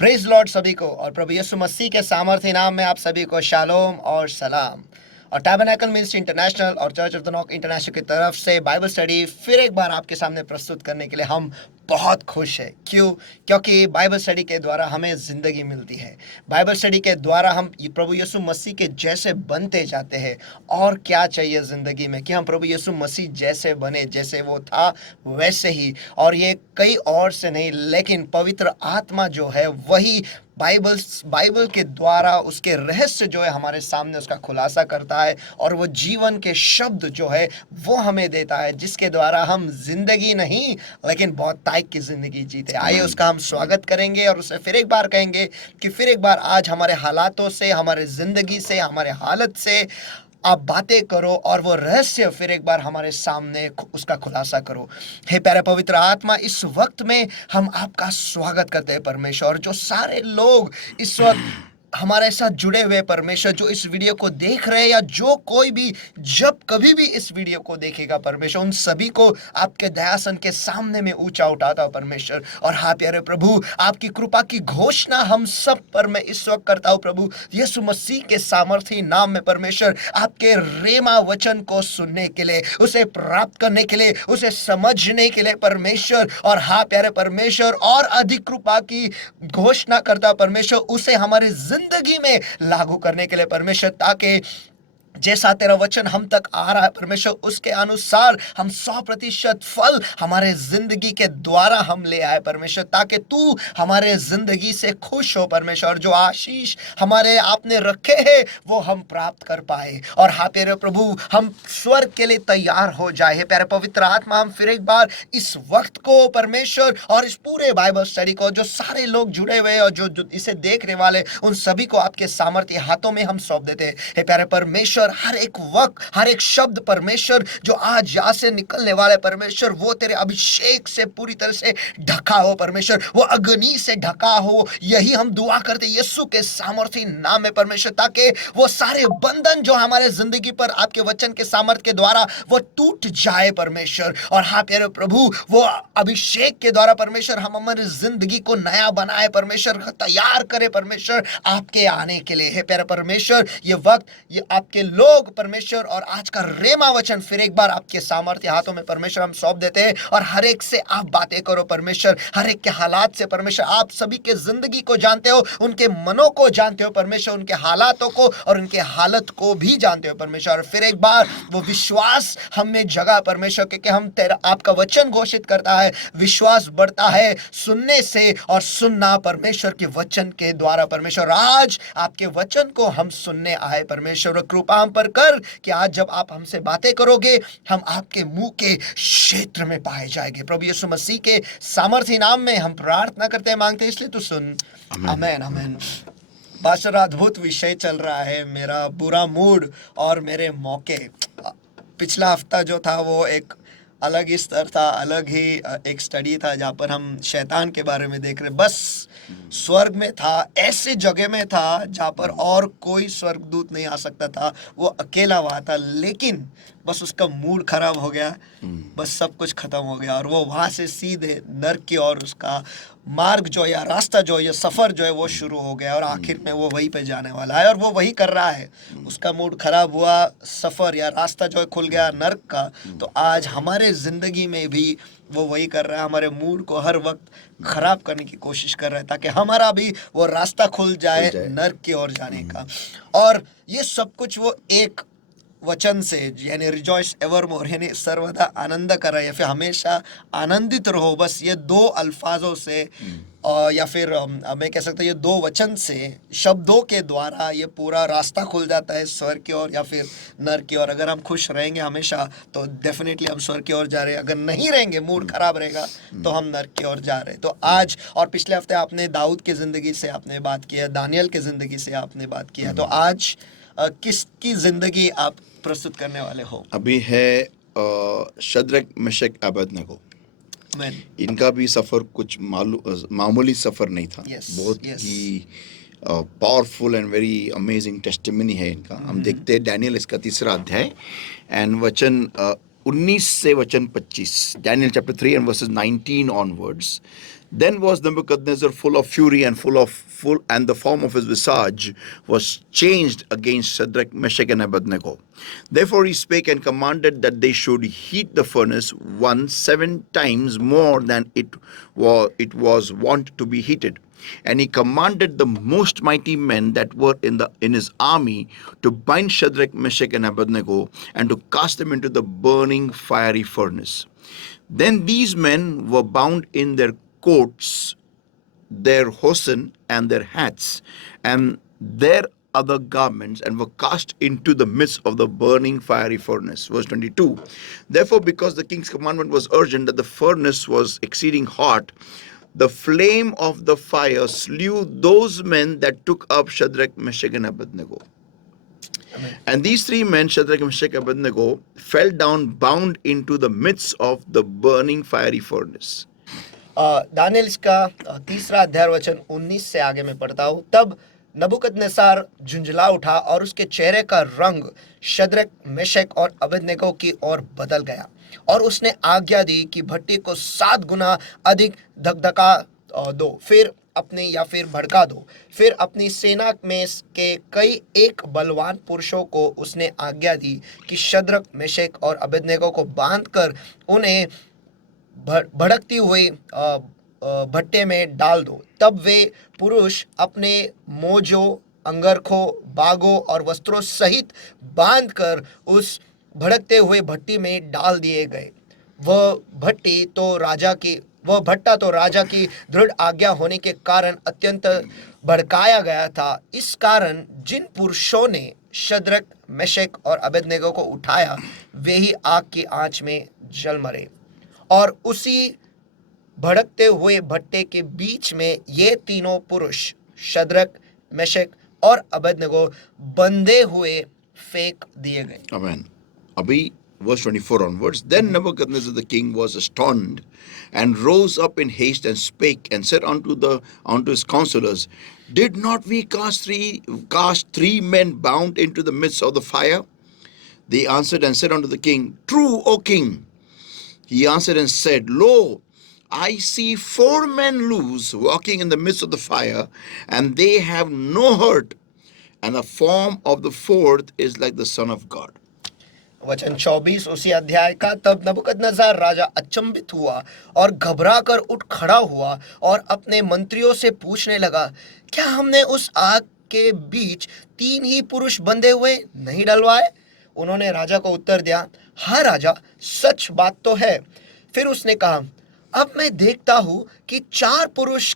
Praise Lord सभी को और प्रभु यीशु मसीह के सामर्थ्य नाम में आप सभी को शालोम और सलाम। और टैबरनेकल मिनिस्ट्री इंटरनेशनल और church of the knock international की तरफ से बाइबल स्टडी फिर एक बार आपके सामने प्रस्तुत करने के लिए हम बहुत खुश हैं। क्यों? क्योंकि बाइबल स्टडी के द्वारा हमें ज़िंदगी मिलती है। बाइबल स्टडी के द्वारा हम प्रभु यीशु मसीह के जैसे बनते जाते हैं। और क्या चाहिए ज़िंदगी में कि हम प्रभु यीशु मसीह जैसे बने, जैसे वो था वैसे ही। और ये कई और से नहीं, लेकिन पवित्र आत्मा जो है वही बाइबल के द्वारा उसके रहस्य जो है हमारे सामने उसका खुलासा करता है। और वो जीवन के शब्द जो है वो हमें देता है, जिसके द्वारा हम जिंदगी नहीं लेकिन बहुत ताइक की जिंदगी जीते। आइए उसका हम स्वागत करेंगे और उसे फिर एक बार कहेंगे कि फिर एक बार आज हमारे हालातों से, हमारे जिंदगी से, हमारे हालत से आप बातें करो और वो रहस्य फिर एक बार हमारे सामने उसका खुलासा करो। हे प्यारे पवित्र आत्मा, इस वक्त में हम आपका स्वागत करते हैं परमेश्वर। और जो सारे लोग इस वक्त हमारे साथ जुड़े हुए परमेश्वर, जो इस वीडियो को देख रहे हैं या जो कोई भी जब कभी भी इस वीडियो को देखेगा परमेश्वर, उन सभी को आपके दयासन के सामने में ऊंचा उठाता हूं परमेश्वर। और हाँ प्यारे प्रभु, आपकी कृपा की घोषणा हम सब पर मैं इस वक्त करता हूं प्रभु, यीशु मसीह के सामर्थी नाम में परमेश्वर। आपके रेमा वचन को सुनने के लिए, उसे प्राप्त करने के लिए, उसे समझने के लिए परमेश्वर। और हाँ प्यारे परमेश्वर, और अधिक कृपा की घोषणा करता परमेश्वर, उसे हमारे जिंदगी में लागू करने के लिए परमेश्वर, ताकि जैसा तेरा वचन हम तक आ रहा है परमेश्वर, उसके अनुसार हम 100% फल हमारे जिंदगी के द्वारा हम ले आए परमेश्वर, ताकि तू हमारे जिंदगी से खुश हो परमेश्वर। और जो आशीष हमारे आपने रखे हैं वो हम प्राप्त कर पाए। और हाँ प्यारे प्रभु, हम स्वर्ग के लिए तैयार हो जाए। प्यारे पवित्र आत्मा, हम फिर एक बार इस वक्त को परमेश्वर और इस पूरे बाइबल स्टडी को, जो सारे लोग जुड़े हुए और जो इसे देखने वाले, उन सभी को आपके सामर्थ्य हाथों में हम सौंप देते हैं। प्यारे परमेश्वर, हर एक वक्त, हर एक शब्द परमेश्वर जो आज यहाँ से निकलने वाले परमेश्वर, वो तेरे अभिषेक से पूरी तरह से ढका हो परमेश्वर, वो अग्नि से ढका हो। यही हम दुआ करते यीशु के सामर्थ्य नाम में परमेश्वर, ताकि वो सारे बंधन जो हमारे जिंदगी पर आपके वचन के सामर्थ्य के द्वारा वो टूट जाए परमेश्वर। और हाँ प्यारे प्रभु, वो अभिषेक के द्वारा परमेश्वर हम हमारी जिंदगी को नया बनाए परमेश्वर, तैयार करे परमेश्वर आपके आने के लिए। है प्यारे परमेश्वर, ये वक्त, ये आपके लोग परमेश्वर और आज का रेमा वचन फिर एक बार आपके सामर्थ्य हाथों में परमेश्वर हम सौंप देते हैं। और हर एक से आप बातें करो परमेश्वर, हर एक के हालात से परमेश्वर, आप सभी के जिंदगी को जानते हो, उनके मनों को जानते हो परमेश्वर, उनके हालातों को और उनके हालत को भी जानते हो परमेश्वर। फिर एक बार वो विश्वास हमें जगा परमेश्वर, क्योंकि हम तेरा आपका वचन घोषित करता है, विश्वास बढ़ता है सुनने से और सुनना परमेश्वर के वचन के द्वारा परमेश्वर। आज आपके वचन को हम सुनने आए परमेश्वर, कृपा हम पर कर कि आज जब आप हमसे बातें करोगे हम आपके मुंह के क्षेत्र में पाए जाएंगे। प्रभु यीशु मसीह के सामर्थ्य नाम में हम प्रार्थना करते हैं, मांगते हैं, इसलिए तू सुन। आमीन आमीन। पास्टर, अद्भुत विषय चल रहा है, मेरा बुरा मूड और मेरे मौके। पिछला हफ्ता जो था वो एक अलग ही स्तर था, अलग ही एक स्टडी था जहाँ पर हम शैतान के बारे में देख रहे। बस स्वर्ग में था, ऐसे जगह में था जहाँ पर और कोई स्वर्गदूत नहीं आ सकता था, वो अकेला वहाँ था। लेकिन बस उसका मूड खराब हो गया, बस सब कुछ खत्म हो गया और वो वहाँ से सीधे नर्क की ओर उसका मार्ग जो या रास्ता जो या सफ़र जो है वो शुरू हो गया और आखिर में वो वहीं पे जाने वाला है और वो वही कर रहा है। उसका मूड खराब हुआ, सफ़र या रास्ता जो है खुल गया नर्क का। तो आज हमारे ज़िंदगी में भी वो वही कर रहा है, हमारे मूड को हर वक्त खराब करने की कोशिश कर रहा है, ताकि हमारा भी वो रास्ता खुल जाए नर्क की ओर जाने का। और ये सब कुछ वो एक वचन से, यानी रिजॉइस एवरमोर, यानी सर्वदा आनंद करा या फिर हमेशा आनंदित रहो, बस ये दो अल्फाजों से या फिर मैं कह सकता हूँ ये दो वचन से, शब्दों के द्वारा ये पूरा रास्ता खुल जाता है स्वर्ग की ओर या फिर नर की ओर। अगर हम खुश रहेंगे हमेशा तो डेफिनेटली हम स्वर्ग की ओर जा रहे हैं, अगर नहीं रहेंगे, मूड खराब रहेगा, तो हम नर की ओर जा रहे हैं। तो आज और पिछले हफ्ते आपने दाऊद की ज़िंदगी से आपने बात किया, दानियल की ज़िंदगी से आपने बात किया, तो आज किसकी ज़िंदगी आप प्रस्तुत करने वाले हो? अभी है शद्रक मेशक अबेदनगो। इनका भी सफ़र कुछ मामूली सफ़र नहीं था। बहुत ही powerful and very amazing testimony है इनका। हम देखते हैं डैनियल इसका 3रा अध्याय एंड वचन 19 से वचन 25, Daniel chapter 3 and verses 19 onwards. Then was Nebuchadnezzar full of fury and and the form of his visage was changed against Shadrach, Meshach, and Abednego. Therefore he spake and commanded that they should heat the furnace 7 times more than it was wont to be heated. And he commanded the most mighty men that were in his army to bind Shadrach, Meshach, and Abednego and to cast them into the burning fiery furnace. Then these men were bound in their coats, their hosen, and their hats, and their other garments, and were cast into the midst of the burning fiery furnace. Verse 22. Therefore, because the king's commandment was urgent that the furnace was exceeding hot, the flame of the fire slew those men that took up Shadrach, Meshach, and Abednego. Amen. And these 3 men, Shadrach, Meshach, and Abednego, fell down bound into the midst of the burning fiery furnace. Daniel का 3रा अध्याय वचन 19 से आगे मैं पढ़ता हूँ। तब नबूकदनेस्सर झुंझला उठा और उसके चेहरे का रंग शद्रक, मेशक और अबेदनगो की ओर बदल गया, और उसने आज्ञा दी कि भट्टी को 7 गुना अधिक धकधका दो, फिर भड़का दो। फिर अपनी सेना में के कई एक बलवान पुरुषों को उसने आज्ञा दी कि शद्रक, मेशक और अबेदनगो को बांधकर उन्हें भड़कती हुई भट्टे में डाल दो। तब वे पुरुष अपने मोजों, अंगरखों, बागों और वस्त्रों सहित बांधकर उस भड़कते हुए भट्टी में डाल दिए गए। वह भट्टा तो राजा की दृढ़ आज्ञा होने के कारण अत्यंत भड़काया गया था। इस कारण जिन पुरुषों ने शद्रक, मेशक और अबेदनगो को उठाया, वे ही आग की आंच में जल मरे। और उसी भड़कते हुए भट्टे के बीच में ये तीनों पुरुष शद्रक, मेशक और अबेदनगो बंधे हुए फेंक दिए गए। Amen. अभी verse 24 onwards. Then Nebuchadnezzar the king was astonished and rose up in haste and spake and said unto his counselors, Did not we cast three men bound into the midst of the fire? They answered and said unto the king, True, O king. He answered and said, Lo, I see 4 men loose, walking in the midst of the fire, and they have no hurt, and the form of the 4th is like the Son of God. वचन 24 उसी अध्याय का। तब नबूकदनेस्सर राजा अचंभित हुआ और घबरा कर उठ खड़ा हुआ और अपने मंत्रियों से पूछने लगा, क्या हमने उस आग के बीच 3 ही पुरुष बंधे हुए नहीं डलवाए? उन्होंने राजा को उत्तर दिया, हाँ राजा, सच बात तो है। फिर उसने कहा, अब मैं देखता हूँ कि 4 पुरुष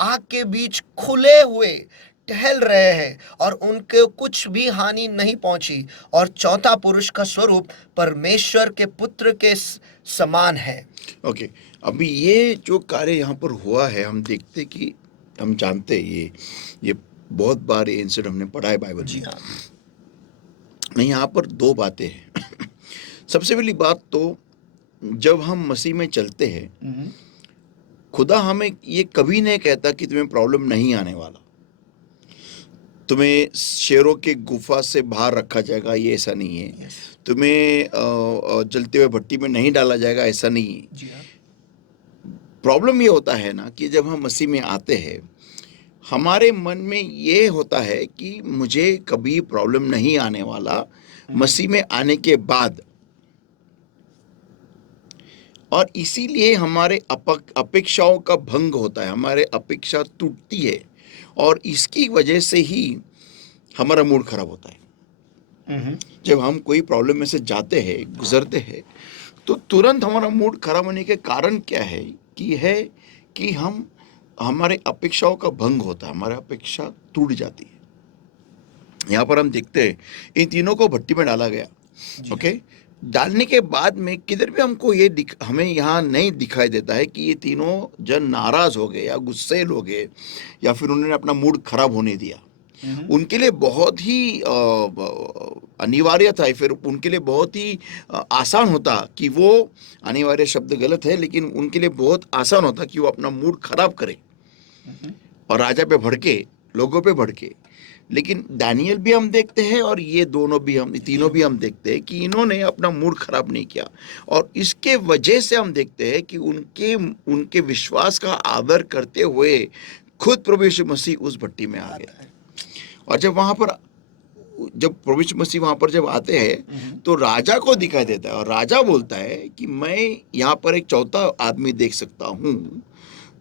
आग के बीच खुले हुए टहल रहे हैं और उनके कुछ भी हानि नहीं पहुंची, और 4था पुरुष का स्वरूप परमेश्वर के पुत्र के समान है। ओके, अभी ये जो कार्य यहाँ पर हुआ है, हम देखते कि हम जानते ये बहुत बार ये इंसिडेंट हमने पढ़ा है बाइबल में। नहीं, यहाँ पर 2 बातें हैं। सबसे पहली बात तो जब हम मसीह में चलते हैं, खुदा हमें ये कभी नहीं कहता कि तुम्हें प्रॉब्लम नहीं आने वाला, तुम्हें शेरों के गुफा से बाहर रखा जाएगा, ये ऐसा नहीं है। तुम्हें जलते हुए भट्टी में नहीं डाला जाएगा, ऐसा नहीं है। प्रॉब्लम ये होता है ना कि जब हम मसीह में आते हैं, हमारे मन में ये होता है कि मुझे कभी प्रॉब्लम नहीं आने वाला मसीह में आने के बाद, और इसीलिए हमारे अपेक्षाओं का भंग होता है, हमारे अपेक्षा टूटती है, और इसकी वजह से ही हमारा मूड खराब होता है। जब हम कोई प्रॉब्लम में से जाते हैं, गुजरते हैं, तो तुरंत हमारा मूड खराब होने के कारण क्या है कि हमारे अपेक्षाओं का भंग होता है, हमारी अपेक्षा टूट जाती है। यहाँ पर हम देखते हैं इन तीनों को भट्टी में डाला गया। ओके, डालने के बाद में किधर भी हमको हमें यहाँ नहीं दिखाई देता है कि ये तीनों जन नाराज हो गए या गुस्सेल हो गए या फिर उन्होंने अपना मूड खराब होने दिया। उनके लिए बहुत ही अनिवार्य था, फिर उनके लिए बहुत ही आसान होता कि वो, अनिवार्य शब्द गलत है, लेकिन उनके लिए बहुत आसान होता कि वो अपना मूड खराब करे और राजा पे भड़के, लोगों पे भड़के। लेकिन दानियल भी हम देखते हैं और ये दोनों भी हम तीनों भी हम देखते हैं कि इन्होंने अपना मूड खराब नहीं किया, और इसके वजह से हम देखते हैं कि उनके उनके विश्वास का आदर करते हुए खुद प्रभु यीशु मसीह उस भट्टी में आ गए। और जब प्रभु यीशु मसीह वहां पर जब आते हैं तो राजा को दिखाई देता है, और राजा बोलता है कि मैं यहाँ पर एक चौथा आदमी देख सकता हूँ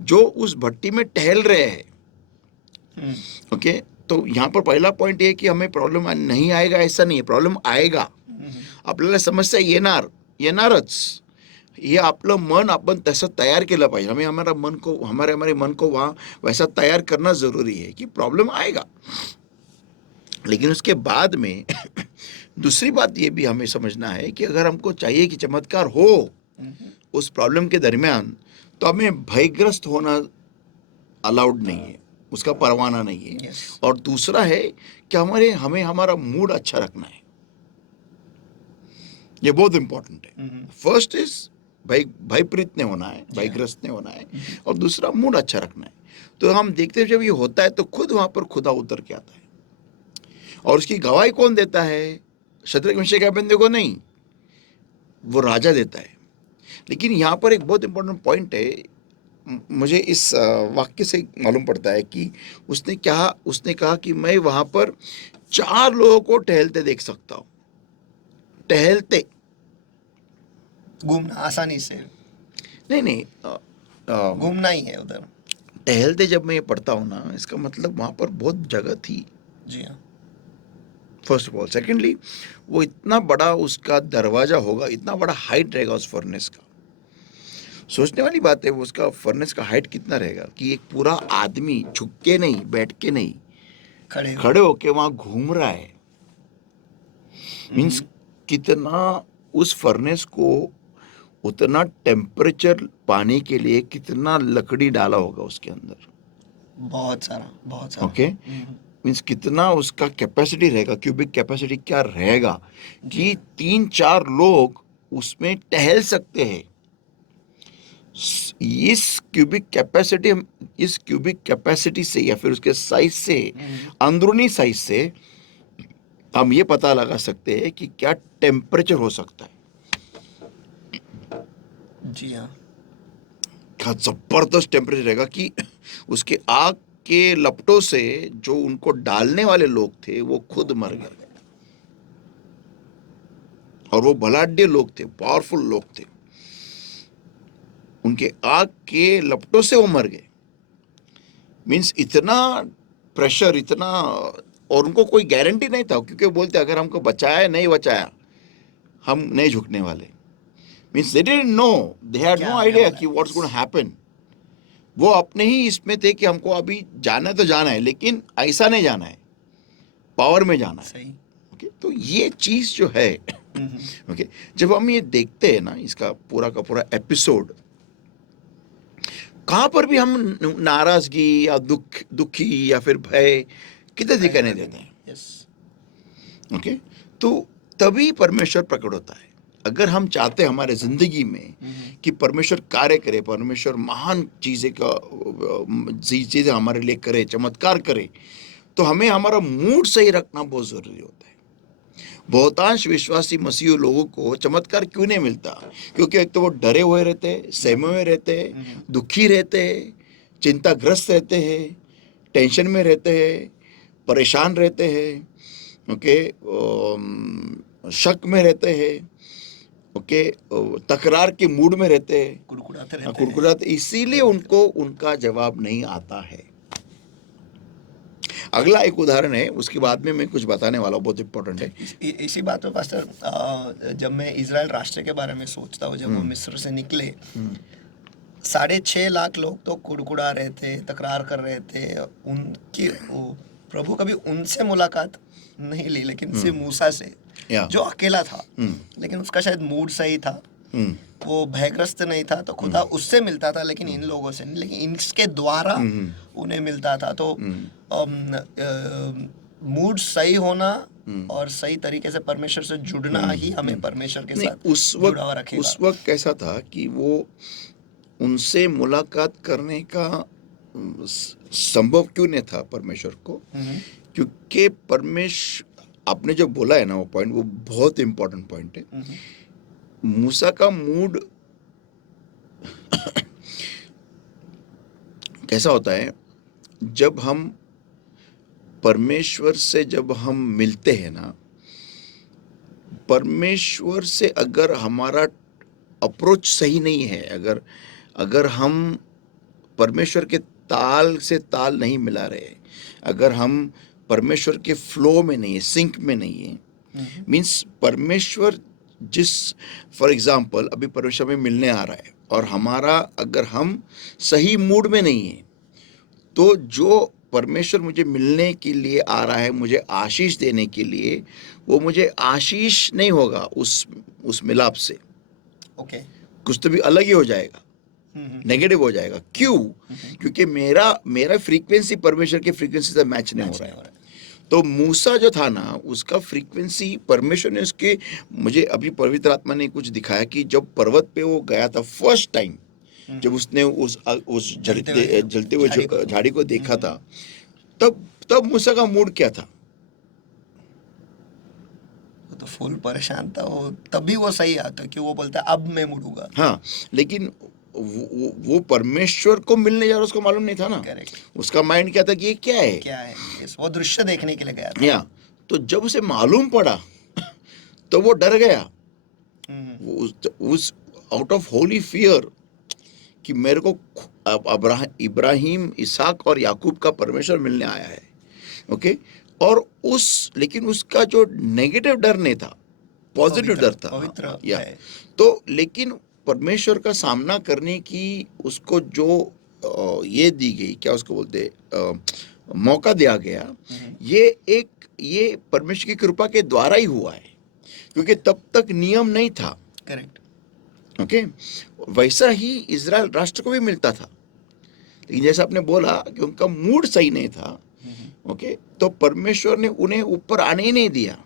जो उस भट्टी में टहल रहे हैं। ओके, तो यहाँ पर पहिला पॉइंट ये कि हमें प्रॉब्लेम नहीं आएगा ऐसा नाही, प्रॉब्लेम आएगा, आपल्याला समस्या येणारच. हे आपलं मन आपण तसं तयार केलं पाहिजे. हमें हमारे मन को वहाँ वैसा तयार करना जरूरी है कि प्रॉब्लम आएगा. लेकिन उसके बाद में दूसरी बात ये भी हमें समझना है कि अगर हमको चाहिए कि चमत्कार हो उस प्रॉब्लम के दरमियान, तो हमें भयग्रस्त होना अलाउड नहीं है, उसका परवाना नहीं है. Yes. और दूसरा है कि हमें हमारा मूड अच्छा रखना है. ये बहुत इंपॉर्टेंट है. फर्स्ट इज भयप्रीत नहीं होना है, भयग्रस्त नहीं होना है, और दूसरा मूड अच्छा रखना है. तो हम देखते हैं जब ये होता है तो खुद वहां पर खुदा उतर के आता है. और उसकी गवाही कौन देता है? शद्रक मिशक अबेदनगो नहीं, वो राजा देता है. लेकिन यहाँ पर एक बहुत इंपॉर्टेंट पॉइंट है, मुझे इस वाक्य से मालूम पड़ता है कि उसने कहा कि मैं वहां पर 4 लोगों को टहलते देख सकता हूं. टहलते, घूमना आसानी से, नहीं घूमना ही है उधर. टहलते जब मैं ये पढ़ता हूं ना, इसका मतलब वहां पर बहुत जगह थी. जी हाँ. First of all. सेकेंडली, वो इतना बड़ा उसका दरवाजा होगा, इतना बड़ा हाइट रहेगा उस फर्नेस का. सोचने वाली बात है वो उसका फर्नेस का हाइट कितना रहेगा कि एक पूरा आदमी झुक के नहीं, बैठ के नहीं, खड़े होके वहां घूम रहा है. मीन्स कितना उस फर्नेस को उतना टेम्परेचर पाने के लिए कितना लकड़ी डाला होगा उसके अंदर. बहुत सारा. ओके, मीन्स कितना उसका कैपेसिटी रहेगा, क्यूबिक कैपेसिटी क्या रहेगा कि 3-4 लोग उसमें टहल सकते हैं. इस क्यूबिक कैपेसिटी से या फिर उसके साइज से, अंदरूनी साइज से हम ये पता लगा सकते हैं कि क्या टेम्परेचर हो सकता है. जी हाँ. क्या जबरदस्त टेम्परेचर रहेगा कि उसके आग के लपटों से जो उनको डालने वाले लोग थे वो खुद मर गए. और वो बलाढ्य लोग थे, पावरफुल लोग थे, उनके आग के लपटों से वो मर गए. मीन्स इतना प्रेशर, इतना, और उनको कोई गारंटी नहीं था, क्योंकि वो बोलते अगर हमको बचाया नहीं बचाया हम नहीं झुकने वाले. Means they didn't know, they had no idea कि व्हाट्स गोइंग टू हैपन. वो अपने ही इसमें थे कि हमको अभी जाना है तो जाना है, लेकिन ऐसा नहीं जाना है, पावर में जाना है. सही. ओके, तो ये चीज जो है, ओके, जब हम ये देखते हैं ना, इसका पूरा का पूरा एपिसोड, कहां पर भी हम नाराजगी या दुखी या फिर भय कितने दिखाने देते हैं. यस. ओके, तो तभी परमेश्वर प्रकट होता है. अगर हम चाहते हैं हमारे जिंदगी में कि परमेश्वर कार्य करे, परमेश्वर महान चीजें हमारे लिए करे, चमत्कार करे, तो हमें हमारा मूड सही रखना बहुत जरूरी होता है. बहुतांश विश्वासी मसीह लोगों को चमत्कार क्यों नहीं मिलता? क्योंकि एक तो वो डरे हुए रहते हैं, सहमे हुए रहते हैं, दुखी रहते हैं, चिंताग्रस्त रहते हैं, टेंशन में रहते हैं, परेशान रहते हैं, ओके, शक में रहते हैं, ओके, तकरार के मूड में रहते हैं, कुड़कुड़ाते. इसीलिए उनको उनका जवाब नहीं आता है. अगला एक उदाहरण है, उसके बाद में मैं कुछ बताने वाला हूँ, बहुत इंपॉर्टेंट है. इसी बात पे पास्टर, जब मैं इजराइल राष्ट्र के बारे में सोचता हूँ, जब वो मिस्र से निकले, 6.5 लाख लोग तो कुड़कुड़ा रहे थे, तकरार कर रहे थे. प्रभु कभी उनसे मुलाकात नहीं ली, लेकिन सिर्फ मूसा से, जो अकेला था, लेकिन उसका शायद मूड सही था, वो भयग्रस्त नहीं था, तो खुदा उससे मिलता था, लेकिन इन लोगों से नहीं, लेकिन इसके द्वारा उन्हें मिलता था. तो मूड सही होना और सही तरीके से परमेश्वर से जुड़ना ही हमें परमेश्वर के साथ जुड़ा हुआ रखेगा. उस वक्त कैसा था कि वो उनसे मुलाकात करने का संभव क्यों नहीं था परमेश्वर को? क्योंकि आपने जो बोला है ना वो पॉइंट, वो बहुत इंपॉर्टेंट पॉइंट है। मूसा का मूड कैसा होता है, जब हम परमेश्वर से जब हम मिलते हैं ना, परमेश्वर से अगर हमारा अप्रोच सही नहीं है, अगर अगर हम परमेश्वर के ताल से ताल नहीं मिला रहे, अगर हम परमेश्वर के फ्लो में नहीं है, सिंक में नहीं है, मीन्स परमेश्वर जिस, फॉर एग्जाम्पल अभी परमेश्वर में मिलने आ रहा है और हमारा अगर हम सही मूड में नहीं है, तो जो परमेश्वर मुझे मिलने के लिए आ रहा है, मुझे आशीष देने के लिए, वो मुझे आशीष नहीं होगा उस मिलाप से। ओके। कुछ तो भी अलग ही हो जाएगा, नेगेटिव हो जाएगा। क्यों? क्योंकि मेरा फ्रीक्वेंसी परमेश्वर की फ्रीक्वेंसी से मैच नहीं हो रहा है। तो मूसा जो था ना, उसका फ्रीक्वेंसी परमेश्वर ने उसके, मुझे अभी पवित्र आत्मा ने कुछ दिखाया कि जब पर्वत पे वो गया था फर्स्ट टाइम, जब उसने उस जलते हुए झाड़ी को देखा था, तब मूसा का मूड क्या था? वो तो फुल परेशान था वो, तभी वो सही आता कि वो बोलता अब मैं मुड़ूंगा। हाँ, लेकिन वो परमेश्वर को मिलने जा रहा, उसको मालूम नहीं था ना। करेक्ट। उसका माइंड क्या था कि ये क्या है, क्या है वो दृश्य देखने के लिए गया था। या तो जब उसे मालूम पड़ा तो वो डर गया। वो उस आउट ऑफ होली फियर कि मेरे को इब्राहिम, इसहाक और याकूब का परमेश्वर मिलने आया है। ओके। और लेकिन उसका जो नेगेटिव डर नहीं था, पॉजिटिव डर था। पवित्र या है। तो लेकिन परमेश्वर का सामना करने की उसको जो ये दी गई, क्या उसको बोलते, मौका दिया गया, ये परमेश्वर की कृपा के द्वारा ही हुआ है, क्योंकि तब तक नियम नहीं था। करेक्ट। ओके। वैसा ही इजराइल राष्ट्र को भी मिलता था, लेकिन जैसा आपने बोला कि उनका मूड सही नहीं था। ओके। तो परमेश्वर ने उन्हें ऊपर आने ही नहीं दिया,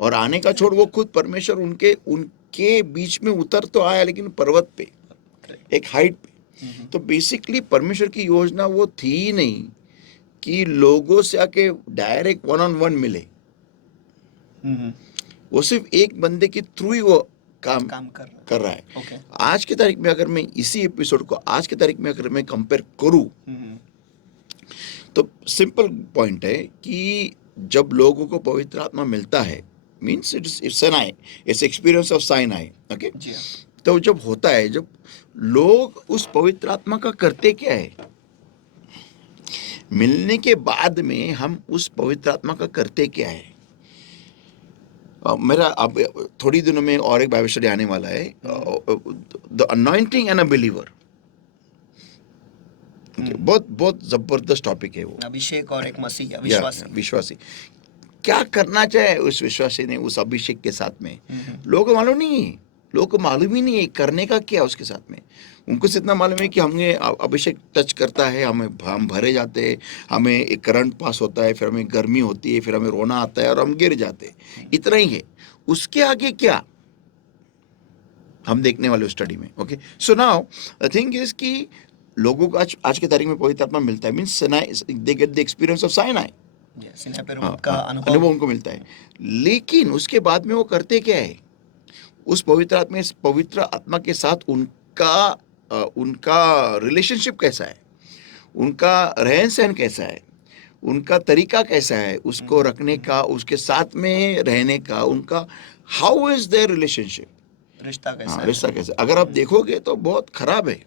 और आने का छोड़, वो खुद परमेश्वर उनके बीच में उतर तो आया, लेकिन पर्वत पे, एक हाइट पे। तो बेसिकली परमेश्वर की योजना वो थी ही नहीं कि लोगों से आके डायरेक्ट वन ऑन वन मिले। वो सिर्फ एक बंदे के थ्रू ही वो काम कर रहा है। ओके। आज की तारीख में अगर मैं इसी एपिसोड को आज की तारीख में अगर मैं कंपेयर करूं, तो सिंपल पॉइंट है कि जब लोगों को पवित्र आत्मा मिलता है, means it's Sinai, it's experience of Sinai. Okay. तो जब होता है, जब लोग उस पवित्र आत्मा का करते क्या है, मिलने के बाद में हम उस पवित्र आत्मा का करते क्या है। मेरा अब थोड़ी दिनों में और एक बाइबल स्टडी आने वाला है, the anointing and a believer. बहुत बहुत जबरदस्त टॉपिक है वो, अभिषेक और एक मसीह, विश्वासी क्या करना चाहे उस विश्वासी ने उस अभिषेक के साथ में। लोगों को मालूम नहीं है, लोगों को मालूम ही नहीं है करने का क्या उसके साथ में। उनको सिर्फ इतना मालूम है कि हमें अभिषेक टच करता है, हम भरे जाते हैं, हमें एक करंट पास होता है, फिर हमें गर्मी होती है, फिर हमें रोना आता है और हम गिर जाते हैं, इतना ही है। उसके आगे क्या हम देखने वाले स्टडी में। Okay. So now the thing is कि लोगों को आज की तारीख में पवित्र आत्मा मिलता है, means they get the experience of Sinai, अनुभव उनको मिलता है। लेकिन उसके बाद में वो करते क्या है, उस पवित्र आत्मा के साथ उनका रिलेशनशिप कैसा है, उनका रहन सहन कैसा है, उनका तरीका कैसा है, उसको रखने का, उसके साथ में रहने का, उनका हाउ इज देयर रिलेशनशिप, रिश्ता कैसा है। अगर आप देखोगे तो बहुत खराब है।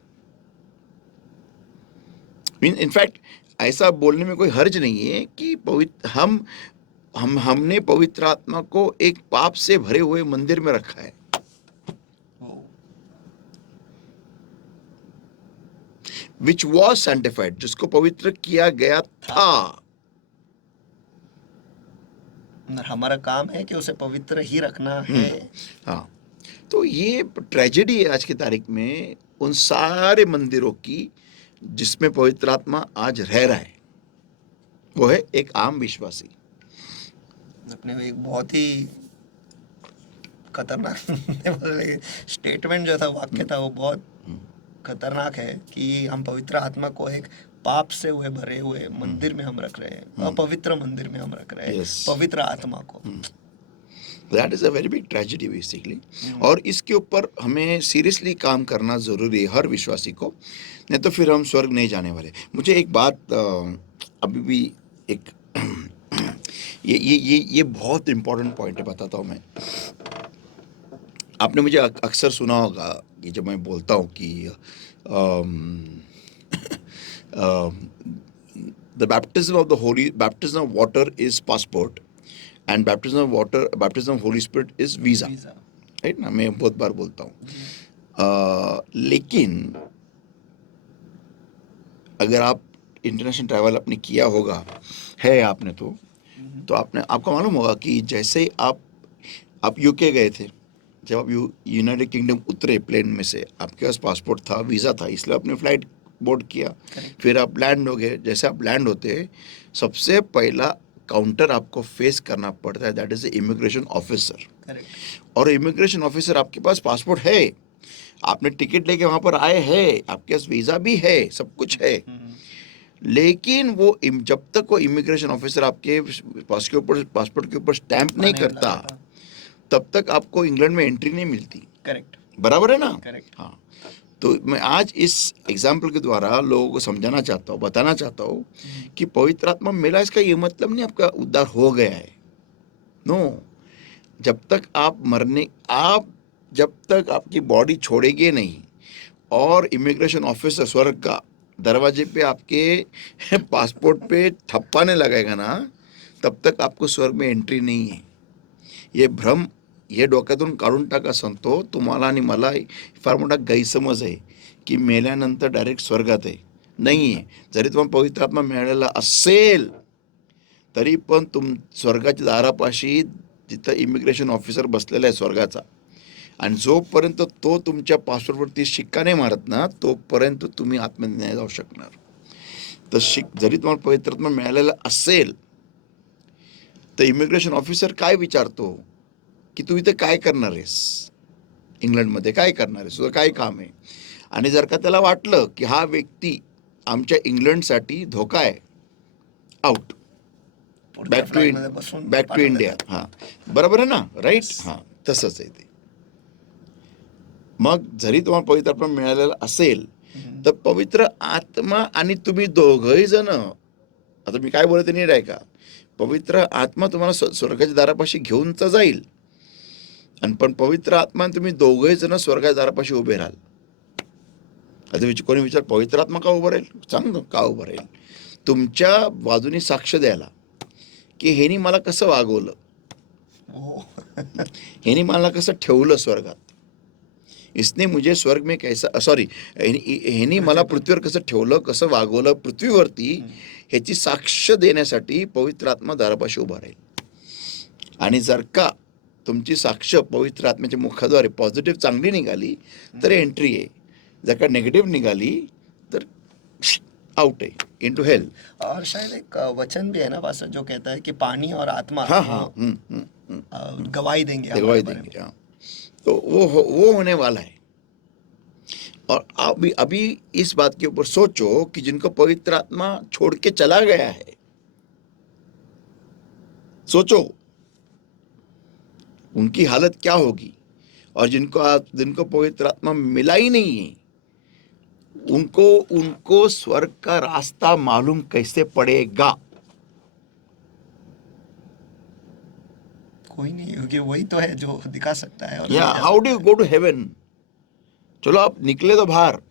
इनफैक्ट ऐसा बोलने में कोई हर्ज नहीं है कि हमने पवित्र आत्मा को एक पाप से भरे हुए मंदिर में रखा है। Which was sanctified, जिसको पवित्र किया गया था। हमारा काम है कि उसे पवित्र ही रखना है। हाँ, तो ये ट्रेजेडी है आज की तारीख में उन सारे मंदिरों की जिसमें पवित्र आत्मा आज रह रहा है। वो है एक आम विश्वासी। अपने एक बहुत ही खतरनाक स्टेटमेंट जो था, वाक्य था, वो बहुत खतरनाक है कि हम पवित्र आत्मा को एक पाप से हुए भरे हुए मंदिर में हम रख रहे हैं, अपवित्र मंदिर में हम रख रहे हैं Yes. पवित्र आत्मा को। That is a very big tragedy basically. और इसके ऊपर हमें सीरियसली काम करना ज़रूरी है हर विश्वासी को, नहीं तो फिर हम स्वर्ग नहीं जाने वाले। मुझे एक बात अभी भी एक ये बहुत इम्पोर्टेंट पॉइंट है, बताता हूँ मैं। आपने मुझे अक्सर सुना होगा कि जब मैं बोलता हूँ कि the baptism of water is passport and baptism of Holi spirit is visa, visa. Right ना? मैं बहुत बार बोलता हूँ। लेकिन अगर आप इंटरनेशनल ट्रैवल आपने किया होगा, है आपने तो आपको मालूम होगा कि जैसे आप यूके गए थे, जब आप यूनाइटेड किंगडम उतरे प्लेन में से, आपके पास पासपोर्ट था, वीज़ा था, इसलिए आपने फ्लाइट बोर्ड किया। फिर आप लैंड हो गए। जैसे आप लैंड होते, सबसे पहला काउंटर आपको फेस करना पड़ता है, that is the immigration officer. और इमिग्रेशन ऑफिसर, आपके पास पासपोर्ट है, आपने टिकट लेके वहां पर आए हैं, आपके पास वीज़ा भी है, सब कुछ है, लेकिन वो जब तक वो इमिग्रेशन ऑफिसर आपके पासपोर्ट के ऊपर स्टैंप नहीं करता, तब तक आपको इंग्लैंड में एंट्री नहीं मिलती। करेक्ट, बराबर है ना? करेक्ट। हाँ। तो मैं आज इस एग्जाम्पल के द्वारा लोगों को समझाना चाहता हूँ, बताना चाहता हूँ कि पवित्र आत्मा मिला, इसका ये मतलब नहीं आपका उद्धार हो गया है। नो, जब तक आपकी बॉडी छोड़ेगी नहीं और इमिग्रेशन ऑफिसर स्वर्ग का दरवाजे पे आपके पासपोर्ट पे ठप्पा नहीं लगाएगा ना, तब तक आपको स्वर्ग में एंट्री नहीं है। ये भ्रम, हे डोक्यातून काढून टाका संतो, तुम्हाला आणि मला फार मोठा गैरसमज आहे की मेल्यानंतर डायरेक्ट स्वर्गात आहे. नाही आहे. जरी तुम्हाला पवित्र आत्मा मिळालेला असेल तरी पण स्वर्गाच्या दारापाशी जिथं इमिग्रेशन ऑफिसर बसलेला आहे स्वर्गाचा, आणि जोपर्यंत तो तुमच्या पासपोर्टवरती शिक्का नाही मारत ना, तोपर्यंत तुम्ही आतमध्ये नाही जाऊ शकणार. तर जरी तुम्हाला पवित्र आत्मा मिळालेला असेल तर इमिग्रेशन ऑफिसर काय विचारतो की तू इथे काय करणार आहेस, इंग्लंडमध्ये काय करणार आहेस, तुझं काय काम आहे. आणि जर का त्याला वाटलं की हा व्यक्ती आमच्या इंग्लंडसाठी धोका आहे, आउट, बॅक टू इंडिया. हां, बरोबर आहे ना? राईट. हां, तसंच आहे ते. मग जरी तुम्हाला पवित्र आत्मा मिळालेला असेल तर पवित्र आत्मा आणि तुम्ही दोघंही जण, आता मी काय बोलते नीट आहे का, पवित्र आत्मा तुम्हाला स्वर्गाच्या दारापाशी घेऊन तर जाईल, आणि पण पवित्र आत्मा आणि तुम्ही दोघंही जण स्वर्गाच्या दारापाशी उभे राहाल. आता कोणी विचार, पवित्र आत्मा का उभं राहील? सांग का उभं राहील? तुमच्या बाजूनी साक्ष द्यायला की हेनी मला कसं वागवलं, हेनी मला कसं ठेवलं स्वर्गात, इसने मुझे स्वर्ग में कैसा, सॉरी, हेनी मला पृथ्वीवर कसं ठेवलं, कसं वागवलं पृथ्वीवरती, ह्याची साक्ष देण्यासाठी पवित्र आत्मा दारापाशी उभा राहील. आणि जर का तुमची साक्ष पवित्र आत्म्याच्या मुखाद्वारे पॉझिटिव्ह चांगली निघाली तर एंट्री आहे, जर का नेगेटिव्ह निघाली तर आउट है, इनटू हेल. और शायद एक वचन भी है ना पास्टर, जो कहता है कि पानी और आत्मा गवाही देंगे, गवाही देंगे. हाँ, तो वो होने वाला है. और अभी इस बात के ऊपर सोचो कि जिनको पवित्र आत्मा छोड़ के चला गया है, सोचो उनकी हालत क्या होगी. और जिनको पवित्र आत्मा मिला ही नहीं है, उनको स्वर्ग का रास्ता मालूम कैसे पड़ेगा? कोई नहीं, क्योंकि वही तो है जो दिखा सकता है. और या how do you go to heaven? चलो आप निकले तो बाहर,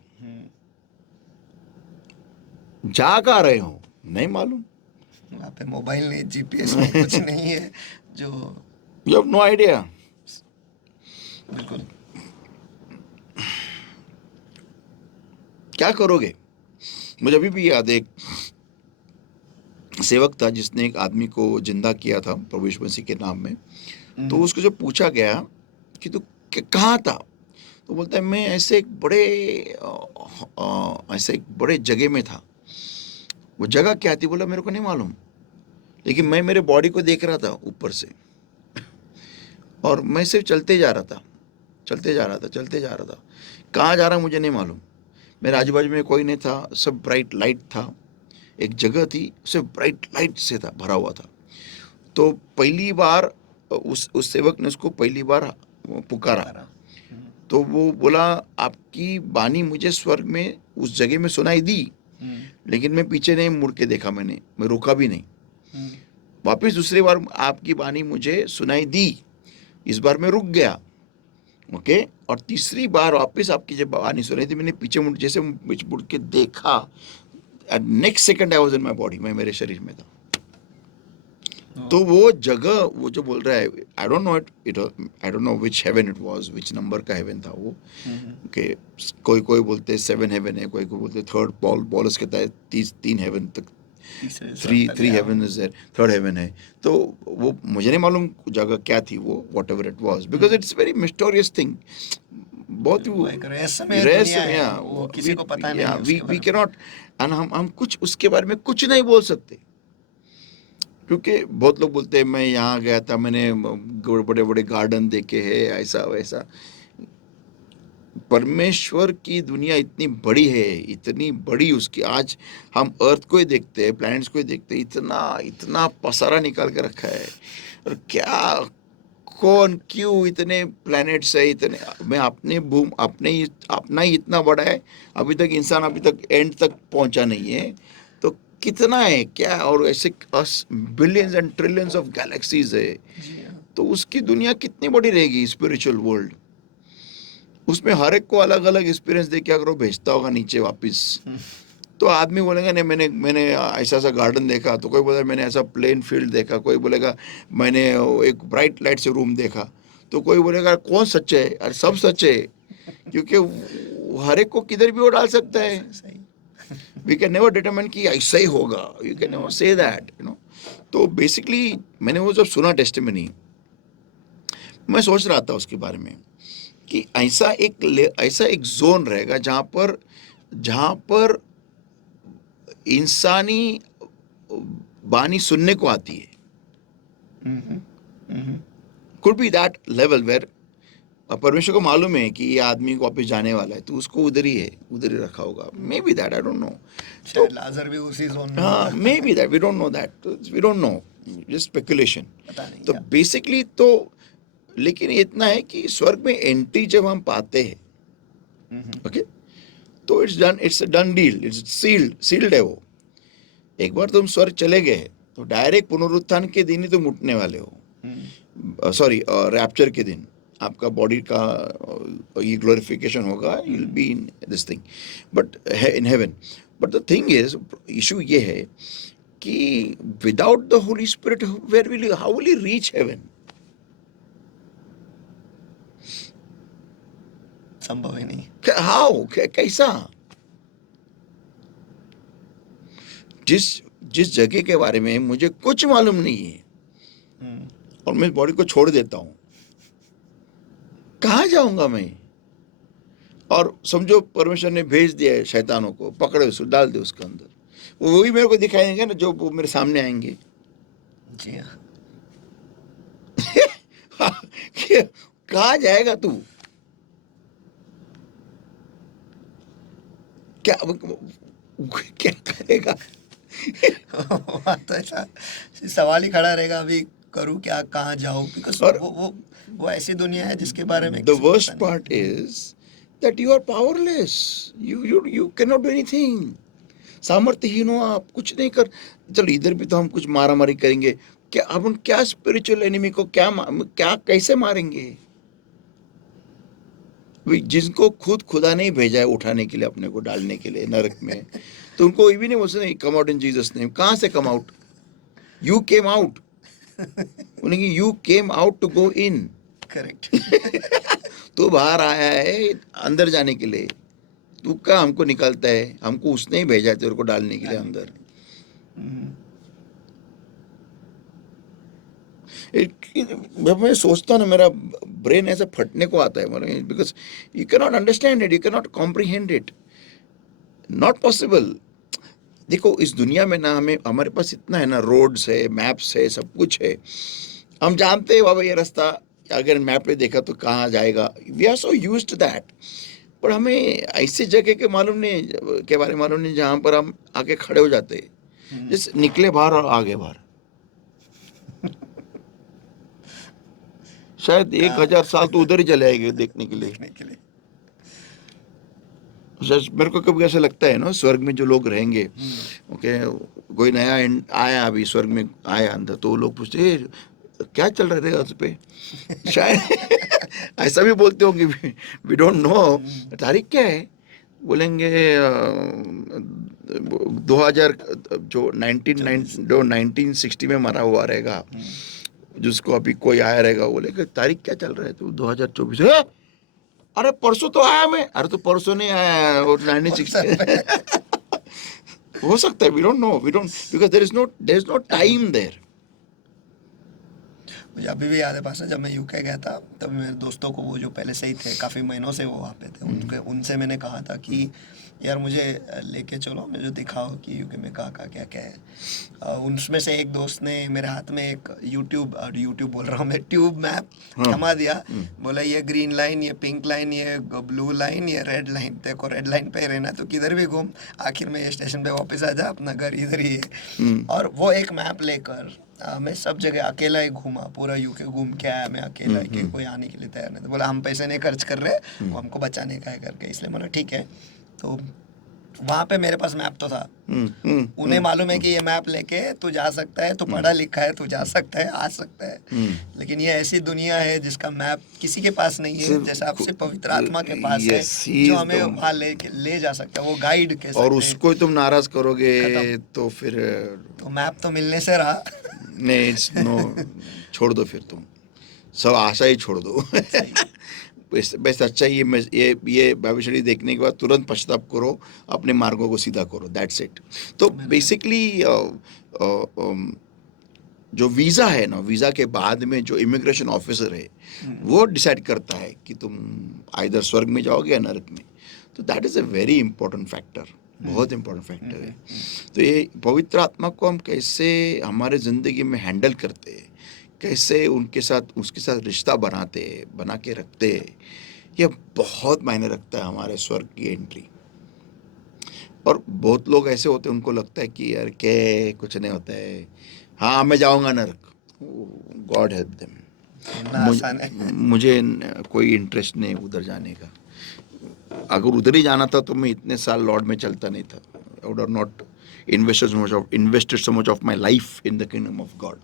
जा कहाँ रहे हो नहीं मालूम. वहाँ पे मोबाइल नहीं, जीपीएस नहीं, कुछ नहीं है जो, यू हैव नो आइडिया. बिल्कुल. क्या करोगे? मुझे अभी भी याद है, एक सेवक था जिसने एक आदमी को जिंदा किया था प्रभु यीशु मसीह के नाम में. तो उसको जब पूछा गया कि तू कहाँ था, तो बोलता है मैं ऐसे एक बड़े जगह में था. वो जगह क्या थी बोला मेरे को नहीं मालूम, लेकिन मैं मेरे बॉडी को देख रहा था ऊपर से, और मैं सिर्फ चलते जा रहा था. कहाँ जा रहा मुझे नहीं मालूम. मेरे आजू बाजू में कोई नहीं था, सब ब्राइट लाइट था। एक जगह थी, सब ब्राइट लाइट से था, भरा हुआ था। तो पहली बार उस सेवक ने उसको पहली बार पुकारा, करा। तो वो बोला, आपकी बानी मुझे स्वर्ग में उस जगह में सुनाई दी, लेकिन मैं पीछे नहीं मुड़ के देखा, मैं रुका भी नहीं। वापस दूसरी बार आपकी बानी मुझे सुनाई दी, इस बार मैं रुक गया, ओके। और तीसरी बार वापस आपकी जब बानी सुनाई दी, मैंने पीछे मुड़ के देखा, next second I was in my body, मैं मेरे शरीर में था। तो वो जगह, वो जो बोल रहा है, I don't know which heaven it was, which number का हेवन था वो, कि कोई बोलते हैं 7 हेवन है, कोई बोलते थर्ड, पॉलस कहता है 3 हेवन तक, three heaven is there, third heaven है। तो वो मुझे नहीं मालूम जगह क्या थी वो, what ever it was, because it's very mysterious thing, बहुत वो एक रहस्यमय दुनिया है, रहस्य, वो किसी को पता नहीं है उसके वी बारे कैन नॉट, हम कुछ उसके बारे में कुछ नहीं बोल सकते, क्योंकि बहुत लोग बोलते हैं मैं यहाँ गया था, मैंने बड़े बड़े गार्डन देखे हैं, ऐसा वैसा। परमेश्वर की दुनिया इतनी बड़ी है, इतनी बड़ी उसकी, आज हम अर्थ को ही देखते हैं, प्लैनेट्स को ही देखते हैं, इतना इतना पसारा निकाल के रखा है। और क्या, कौन, क्यों इतने प्लैनेट्स है, इतने में अपना ही इतना बड़ा है, अभी तक इंसान अभी तक एंड तक पहुंचा नहीं है, तो कितना है क्या, और ऐसे billions and trillions of galaxies है, जी हाँ। तो उसकी दुनिया कितनी बड़ी रहेगी, स्पिरिचुअल वर्ल्ड। उसमें हर एक को अलग अलग एक्सपीरियंस दे के अगर वो भेजता होगा नीचे वापस, तो आदमी बोलेगा नहीं, मैंने ऐसा सा गार्डन देखा, तो कोई बोलेगा मैंने ऐसा प्लेन फील्ड देखा, कोई बोलेगा मैंने एक ब्राइट लाइट से रूम देखा, तो कोई बोलेगा कौन सच्चे है, और सब सच्चे है, क्योंकि हर एक को किधर भी वो डाल सकता है। सही। वी कैन नेवर डिटरमाइन कि ऐसा ही होगा, you can never say that, you know. तो बेसिकली मैंने वो जब सुना टेस्टिमनी, मैं सोच रहा था उसके बारे में कि ऐसा एक जोन रहेगा जहाँ पर इंसानी बानी सुनने को आती है। Could be that level where परमेश्वर को मालूम है कि ये आदमी को वापस जाने वाला है, तो उसको उधर ही रखा होगा, maybe that, I don't know. शायद लाजर भी उसी जोन में हाँ, होगा। Maybe that, we don't know that, we don't know, just speculation. पता नहीं तो क्या। बेसिकली तो, लेकिन इतना है कि स्वर्ग में एंट्री जब हम पाते हैं, ओके, तो it's done deal, it's sealed है वो। एक बार तुम स्वर्ग चले गए तो डायरेक्ट पुनरुत्थान के दिन ही तुम उठने वाले हो, सॉरी रैप्चर के दिन आपका बॉडी का ये ग्लोरिफिकेशन होगा, you will be in this thing, but in heaven. But the thing is, issue ये है कि without the holy spirit how will you reach heaven? संभव ही नहीं। हाउ, कैसा? जिस जगह के बारे में मुझे कुछ मालूम नहीं है और मैं बॉडी को छोड़ देता हूं, कहाँ जाऊंगा मैं? और समझो परमेश्वर ने भेज दिया है शैतानों को, पकड़े उसको, डाल दे उसके अंदर, वो वही मेरे को दिखाई देंगे ना, जो वो मेरे सामने आएंगे। जी हाँ। कहाँ जाएगा तू? क्या क्या करेगा? वहाँ तो ऐसा सवाल ही खड़ा रहेगा, अभी करूँ क्या, कहाँ जाऊँ, बिकॉज और वो ऐसी दुनिया है जिसके बारे में the किसी को worst पता नहीं। part is that you are powerless. You cannot do anything. सामर्थ्यहीन हो आप, कुछ नहीं कर। चलो इधर भी तो हम कुछ मारा मारी करेंगे, क्या अपन क्या स्पिरिचुअल एनिमी को क्या कैसे मारेंगे? जिनको खुद खुदा नहीं भेजा है उठाने के लिए, अपने को डालने के लिए नरक में, तो उनको ये भी नहीं बोल सकते come out in Jesus name. कहाँ से come out? You came out, बोलेंगे you came out to go in. Correct. तो बाहर आया है अंदर जाने के लिए, तू क्या हमको निकालता है? हमको उसने ही भेजा तेरे को डालने के लिए अंदर। मैं सोचता हूँ ना, मेरा ब्रेन ऐसा फटने को आता है, because you can not understand it, you can not comprehend it, not possible. देखो इस दुनिया में ना, हमारे पास इतना है ना, रोड्स है, मैप्स है, सब कुछ है, हम जानते हैं बाबा ये रास्ता, अगर मैप पे देखा तो कहाँ जाएगा, we are so used to that. पर हमें ऐसी जगह के मालूम नहीं, के बारे में मालूम नहीं जहाँ पर हम आके खड़े हो जाते हैं, जैसे निकले बाहर और आगे बाहर। शायद 1000 साल तो उधर ही चले आएंगे देखने के लिए। देखने के लिए। शायद मेरे को कभी ऐसा लगता है ना, स्वर्ग में जो लोग रहेंगे, ओके, कोई नया आया अभी स्वर्ग में आया अंदर, तो वो लोग पूछते "ए, क्या चल रहा है अर्थ पे"। शायद ऐसा भी बोलते होंगे, वी डोंट नो, तारीख क्या है, बोलेंगे 2000 जो 1960 में मरा हुआ रहेगा, जिसको अभी कोई आया रहेगा, बोलेगा तारीख क्या चल रहा है, तो 2024 है। अरे परसों तो आया मैं, अरे तो परसों नहीं आया, वो 1960 हो सकता है, we don't know, we don't, because there is no time there. मुझे अभी भी याद है पास, जब मैं यूके गया था तब मेरे दोस्तों को, वो जो पहले से ही थे, काफ़ी महीनों से वो वहाँ पे थे, उनसे मैंने कहा था कि यार मुझे लेके चलो, मुझे दिखाओ कि यूके में कहाँ कहाँ क्या क्या है। उनमें से एक दोस्त ने मेरे हाथ में एक यूट्यूब बोल रहा हूँ मैं, ट्यूब मैप थमा दिया। बोला ये ग्रीन लाइन, ये पिंक लाइन, ये ब्लू लाइन, ये रेड लाइन, देखो रेड लाइन पे रहना तो किधर भी घूम, आखिर में ये स्टेशन पे वापस आ जा, अपना घर इधर ही है। और वो एक मैप लेकर मैं सब जगह अकेला ही घूमा, पूरा यूके घूम के आया मैं अकेला ही, कि कोई आने के लिए तैयार नहीं था। बोला हम पैसे नहीं खर्च कर रहे, वो हमको बचाने का है करके, इसलिए बोला ठीक है। तो वहाँ पे मेरे पास मैप तो था, उन्हें मालूम है कि ये मैप लेके तू जा सकता है, तू पढ़ा लिखा है, तू जा सकता है, आ सकता है। लेकिन ये ऐसी दुनिया है जिसका मैप किसी के पास नहीं है, जैसा आपसे पवित्र आत्मा के पास है, जो हमें वहाँ ले जा सकता है, वो गाइड कह सकते हैं। और उसको तुम नाराज करोगे तो फिर तो मैप तो मिलने से रहा। नहीं, इट्स नो, छोड़ दो फिर, तुम सब आशा ही छोड़ दो। बस अच्छा, ये भविष्यवाणी देखने के बाद तुरंत पश्चाताप करो, अपने मार्गों को सीधा करो, दैट्स इट। तो बेसिकली जो वीज़ा है ना, वीज़ा के बाद में जो इमिग्रेशन ऑफिसर है, वो डिसाइड करता है कि तुम आइदर स्वर्ग में जाओगे या नरक में। तो that is a very important factor, बहुत इंपॉर्टेंट फैक्टर है। तो ये पवित्र आत्मा को हम कैसे हमारे ज़िंदगी में हैंडल करते हैं, कैसे उसके साथ रिश्ता बना के रखते हैं, यह बहुत मायने रखता है हमारे स्वर्ग की एंट्री। और बहुत लोग ऐसे होते हैं, उनको लगता है कि यार क्या कुछ नहीं होता है, हाँ मैं जाऊंगा नरक, गॉड हेल्प देम, मुझे कोई इंटरेस्ट नहीं उधर जाने का। अगर उधर ही जाना था तो मैं इतने साल लॉर्ड में चलता नहीं था, I would have not invested so much of my life in the kingdom of God,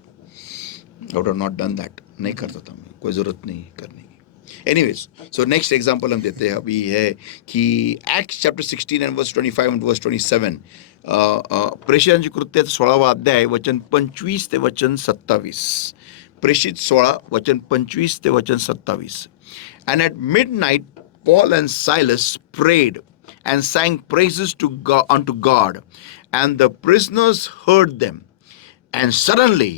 I would have not done that, नहीं करता था मैं, कोई ज़रूरत नहीं करने की। एनीवेज, सो नेक्स्ट एग्जांपल हम देते हैं अभी है कि Acts chapter 16 and verse 25 and verse 27, प्रेषितांची कृत्य 16वा अध्याय वचन 25 ते वचन 27, प्रेषित 16 वचन 25 ते वचन 27. And at midnight Paul and Silas prayed and sang praises to God, unto God, and the prisoners heard them. And suddenly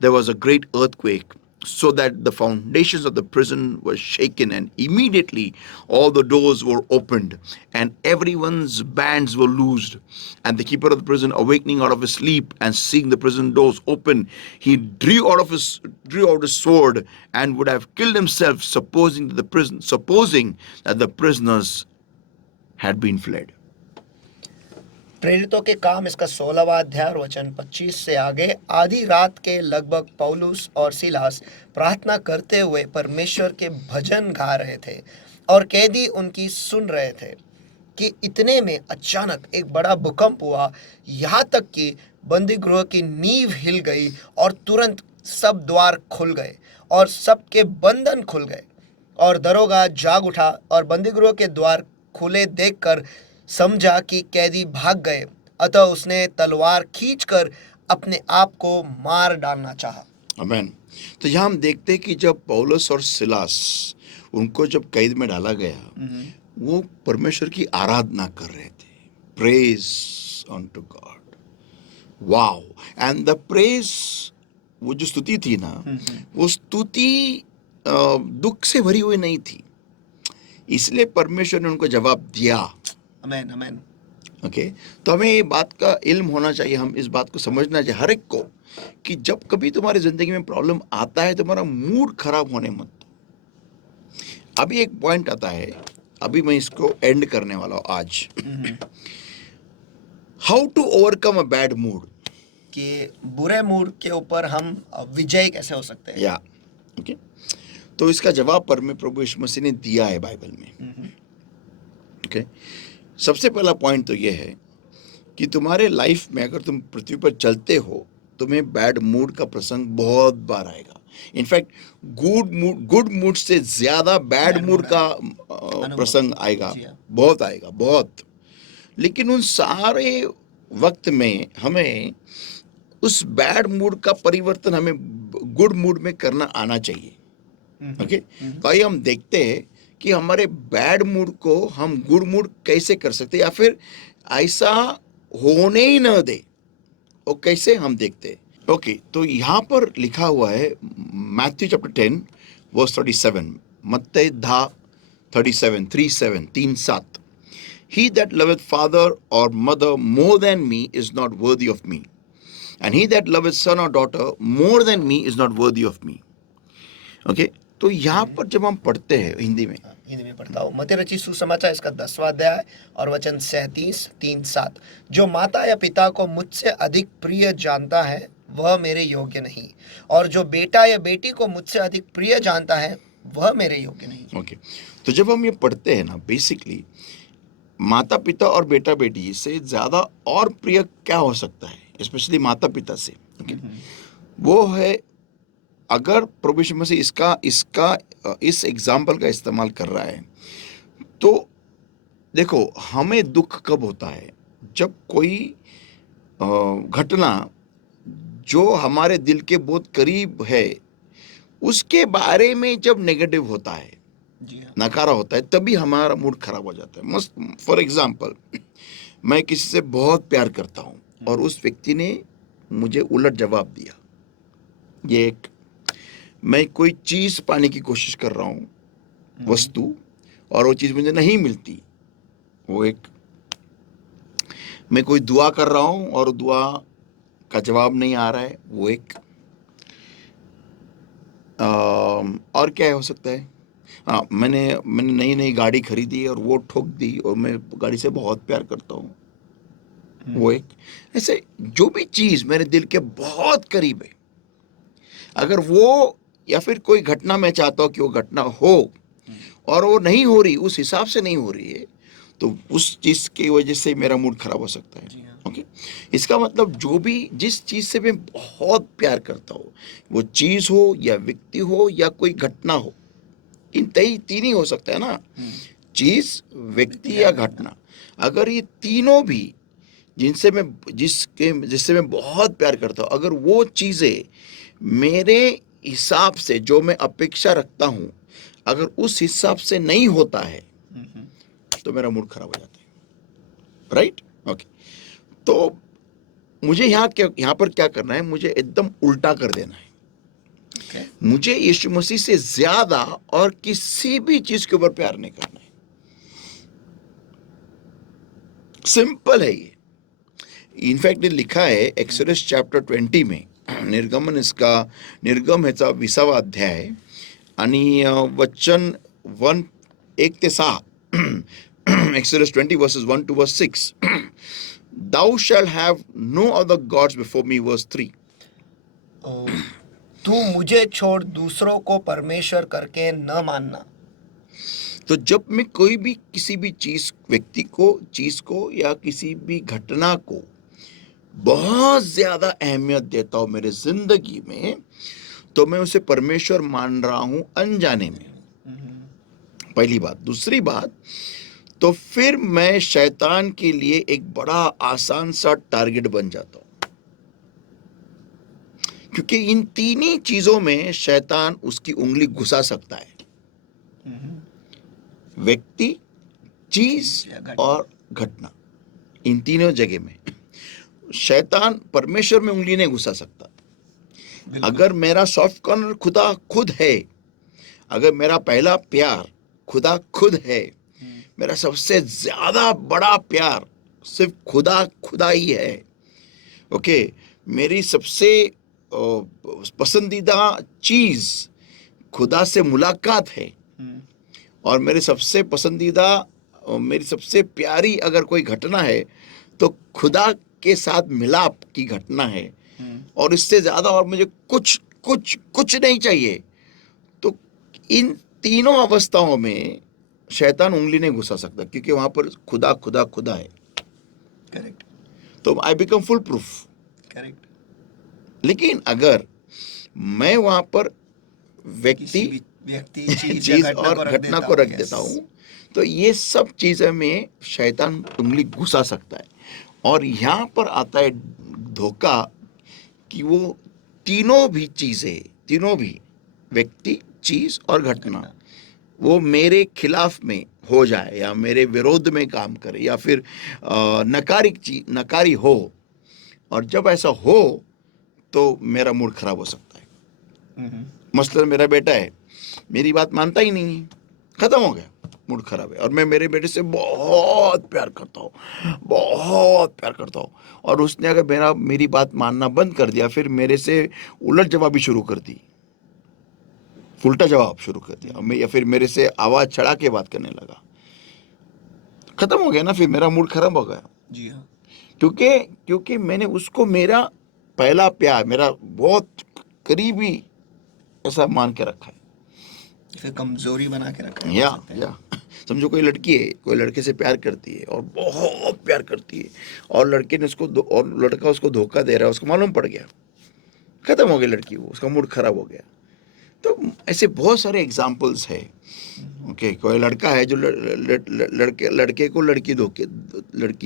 there was a great earthquake, so that the foundations of the prison were shaken, and immediately all the doors were opened, and everyone's bands were loosed. And the keeper of the prison, awakening out of his sleep and seeing the prison doors open, he drew out his sword and would have killed himself, supposing that the prisoners had been fled. प्रेरितों के काम इसका 16वां अध्याय और वचन 25 से आगे, आधी रात के लगभग पौलुस और सिलास प्रार्थना करते हुए परमेश्वर के भजन गा रहे थे और कैदी उनकी सुन रहे थे कि इतने में अचानक एक बड़ा भूकंप हुआ, यहाँ तक कि बंदी गृह की नींव हिल गई और तुरंत सब द्वार खुल गए और सबके बंधन खुल गए। और दरोगा जाग उठा और बंदी गृह के द्वार खुले देखकर समझा कि कैदी भाग गए, अतः उसने तलवार खींचकर अपने आप को मार डालना चाहा। आमेन। तो यहाँ हम देखते हैं कि जब पौलुस और सिलास, उनको जब कैद में डाला गया, वो परमेश्वर की आराधना कर रहे थे, praise on to God, wow. And the praise, वो जो स्तुति थी ना, वो स्तुति दुख से भरी हुई नहीं थी, इसलिए परमेश्वर ने उनको जवाब दिया। आमेन, आमेन। ओके, तो हमें ये बात का इल्म होना चाहिए, हम इस बात को समझना चाहिए हर एक को, कि जब कभी तुम्हारी जिंदगी में प्रॉब्लम आता है, तुम्हारा मूड खराब होने मत दो। अभी एक पॉइंट आता है, अभी मैं इसको एंड करने वाला हूँ आज. How to overcome a bad mood. कि बुरे मूड के ऊपर हम विजय कैसे हो सकते हैं. या ओके, तो इसका जवाब परमे प्रभु यीशु मसीह ने दिया है बाइबल में. ओके, सबसे पहला पॉइंट तो ये है कि तुम्हारे लाइफ में अगर तुम पृथ्वी पर चलते हो, तुम्हें बैड मूड का प्रसंग बहुत बार आएगा. इनफैक्ट गुड मूड से ज्यादा बैड Bad मूड mood का अनुभव. प्रसंग आएगा. जी हाँ. बहुत आएगा, बहुत. लेकिन उन सारे वक्त में हमें उस बैड मूड का परिवर्तन हमें गुड मूड में करना आना चाहिए. ओके, तो आइए हम देखते हैं कि हमारे बैड मूड को हम गुड मूड कैसे कर सकते हैं, या फिर ऐसा होने ही न दे, और कैसे हम देखते हैं. ओके, तो यहाँ पर लिखा हुआ है मैथ्यू चैप्टर 10 वर्स 37, मत्ती 37, he that loveth father or mother more than me is not worthy of me, and he that loveth son or daughter more than me is not worthy of me. Okay, तो यहाँ पर जब हम पढ़ते हैं हिंदी में, हिंदी में पढ़ता हूँ. मत्ती रचित सुसमाचार इसका 10वां अध्याय और वचन 37:3-7. जो माता या पिता को मुझसे अधिक प्रिय जानता है वह मेरे योग्य नहीं, और जो बेटा या बेटी को मुझसे अधिक प्रिय जानता है वह मेरे योग्य नहीं. ओके, तो जब हम ये पढ़ते हैं ना, बेसिकली माता पिता और बेटा बेटी से ज्यादा और प्रिय क्या हो सकता है, स्पेशली माता पिता से. ओके, वो है, अगर प्रभु यीशु मसीह इस एग्जाम्पल का इस्तेमाल कर रहा है, तो देखो हमें दुख कब होता है, जब कोई घटना जो हमारे दिल के बहुत करीब है उसके बारे में जब नेगेटिव होता है, जी हाँ. नकारा होता है, तभी हमारा मूड खराब हो जाता है. मस्त फॉर एग्जाम्पल, मैं किसी से बहुत प्यार करता हूँ और उस व्यक्ति ने मुझे उलट जवाब दिया. ये एक, मैं कोई चीज पाने की कोशिश कर रहा हूँ, वस्तु, और वो चीज मुझे नहीं मिलती, वो एक. मैं कोई दुआ कर रहा हूँ और दुआ का जवाब नहीं आ रहा है, वो एक. और क्या हो सकता है, हाँ, मैंने नई गाड़ी खरीदी और वो ठोक दी, और मैं गाड़ी से बहुत प्यार करता हूँ, वो एक. ऐसे जो भी चीज मेरे दिल के बहुत करीब है, अगर वो, या फिर कोई घटना मैं चाहता हूँ कि वो घटना हो और वो नहीं हो रही, उस हिसाब से नहीं हो रही है, तो उस चीज की वजह से मेरा मूड खराब हो सकता है. ओके, इसका मतलब जो भी, जिस चीज से मैं बहुत प्यार करता हूँ, वो चीज हो या व्यक्ति हो या कोई घटना हो, इन तीन ही हो सकता है ना, चीज, व्यक्ति या घटना. अगर ये तीनों भी जिससे मैं बहुत प्यार करता हूँ, अगर वो चीजें मेरे हिसाब से जो मैं अपेक्षा रखता हूँ, अगर उस हिसाब से नहीं होता है, तो मेरा मूड खराब हो जाता है. राइट. ओके, तो मुझे यहाँ पर क्या करना है, मुझे एकदम उल्टा कर देना है. मुझे यीशु मसीह से ज्यादा और किसी भी चीज के ऊपर प्यार नहीं करना है. सिंपल है ये. इनफैक्ट लिखा है एक्सोडस चैप्टर 20 में, निर्गम है 20वां अध्याय आणि वचन 1 ते 6. Exodus 20 verses 1 to verse 6. Thou shalt have no other gods before me, verse 3. तू मुझे छोड़ दूसरों को परमेश्वर करके न मानना. तो जब मैं कोई भी किसी भी चीज, व्यक्ति को, चीज को या किसी भी घटना को बहुत ज्यादा अहमियत देता हूं मेरे जिंदगी में, तो मैं उसे परमेश्वर मान रहा हूं अनजाने में. पहली बात. दूसरी बात, तो फिर मैं शैतान के लिए एक बड़ा आसान सा टारगेट बन जाता हूं, क्योंकि इन तीन ही चीजों में शैतान उसकी उंगली घुसा सकता है. व्यक्ति, चीज और घटना, इन तीनों जगह में शैतान परमेश्वर में उंगली नहीं घुसा सकता. अगर मेरा सॉफ्ट कॉर्नर खुदा खुद है, अगर मेरा पहला प्यार खुदा खुद है, मेरा सबसे ज्यादा बड़ा प्यार सिर्फ खुदा ही है. ओके, मेरी सबसे पसंदीदा चीज खुदा से मुलाकात है, और मेरे सबसे पसंदीदा और मेरी सबसे प्यारी अगर कोई घटना है तो खुदा के साथ मिलाप की घटना है, और इससे ज्यादा और मुझे कुछ कुछ कुछ नहीं चाहिए। तो इन तीनों अवस्थाओं में शैतान उंगली नहीं घुसा सकता, क्योंकि वहां पर खुदा खुदा खुदा है। करेक्ट, तो I become full proof. Correct. लेकिन अगर मैं वहां पर किसी व्यक्ति भी व्यक्ति, चीज या चीज घटना और को रख घटना देता को हूँ, रख देता हूं, तो ये सब चीजें में शैतान उंगली घुसा सकता है। और यहां पर आता है धोखा कि वो तीनों भी चीजें, तीनों भी व्यक्ति, चीज और घटना, वो मेरे खिलाफ में हो जाए या मेरे विरोध में काम करे या फिर नकारी हो। और जब ऐसा हो तो मेरा मूड खराब हो सकता है। मसलन मेरा बेटा है, मेरी बात मानता ही नहीं है, खत्म हो गया, मूड खराब है। और मैं मेरे बेटे से बहुत प्यार करता हूँ, बहुत प्यार करता हूँ, और उसने अगर मेरी बात मानना बंद कर दिया, फिर मेरे से उलट जवाबी शुरू कर दी, उल्टा जवाब शुरू कर दिया, या फिर मेरे से आवाज चढ़ा के बात करने लगा, खत्म हो गया ना, फिर मेरा मूड खराब हो गया। जी हाँ। क्योंकि क्योंकि मैंने उसको मेरा पहला प्यार, मेरा बहुत करीबी ऐसा मान के रखा है। फिर कमजोरी बना के रखा है, बोल या सकते हैं। या समझो कोई लड़की है, कोई लड़के से प्यार करती है और बहुत प्यार करती है, और लड़के ने और लड़का उसको धोखा दे रहा है, उसको मालूम पड़ गया, खत्म हो गई लड़की, वो उसका मूड खराब हो गया। तो ऐसे बहुत सारे एग्जाम्पल्स है। ओके, कोई लड़का है जो लड़के को लड़की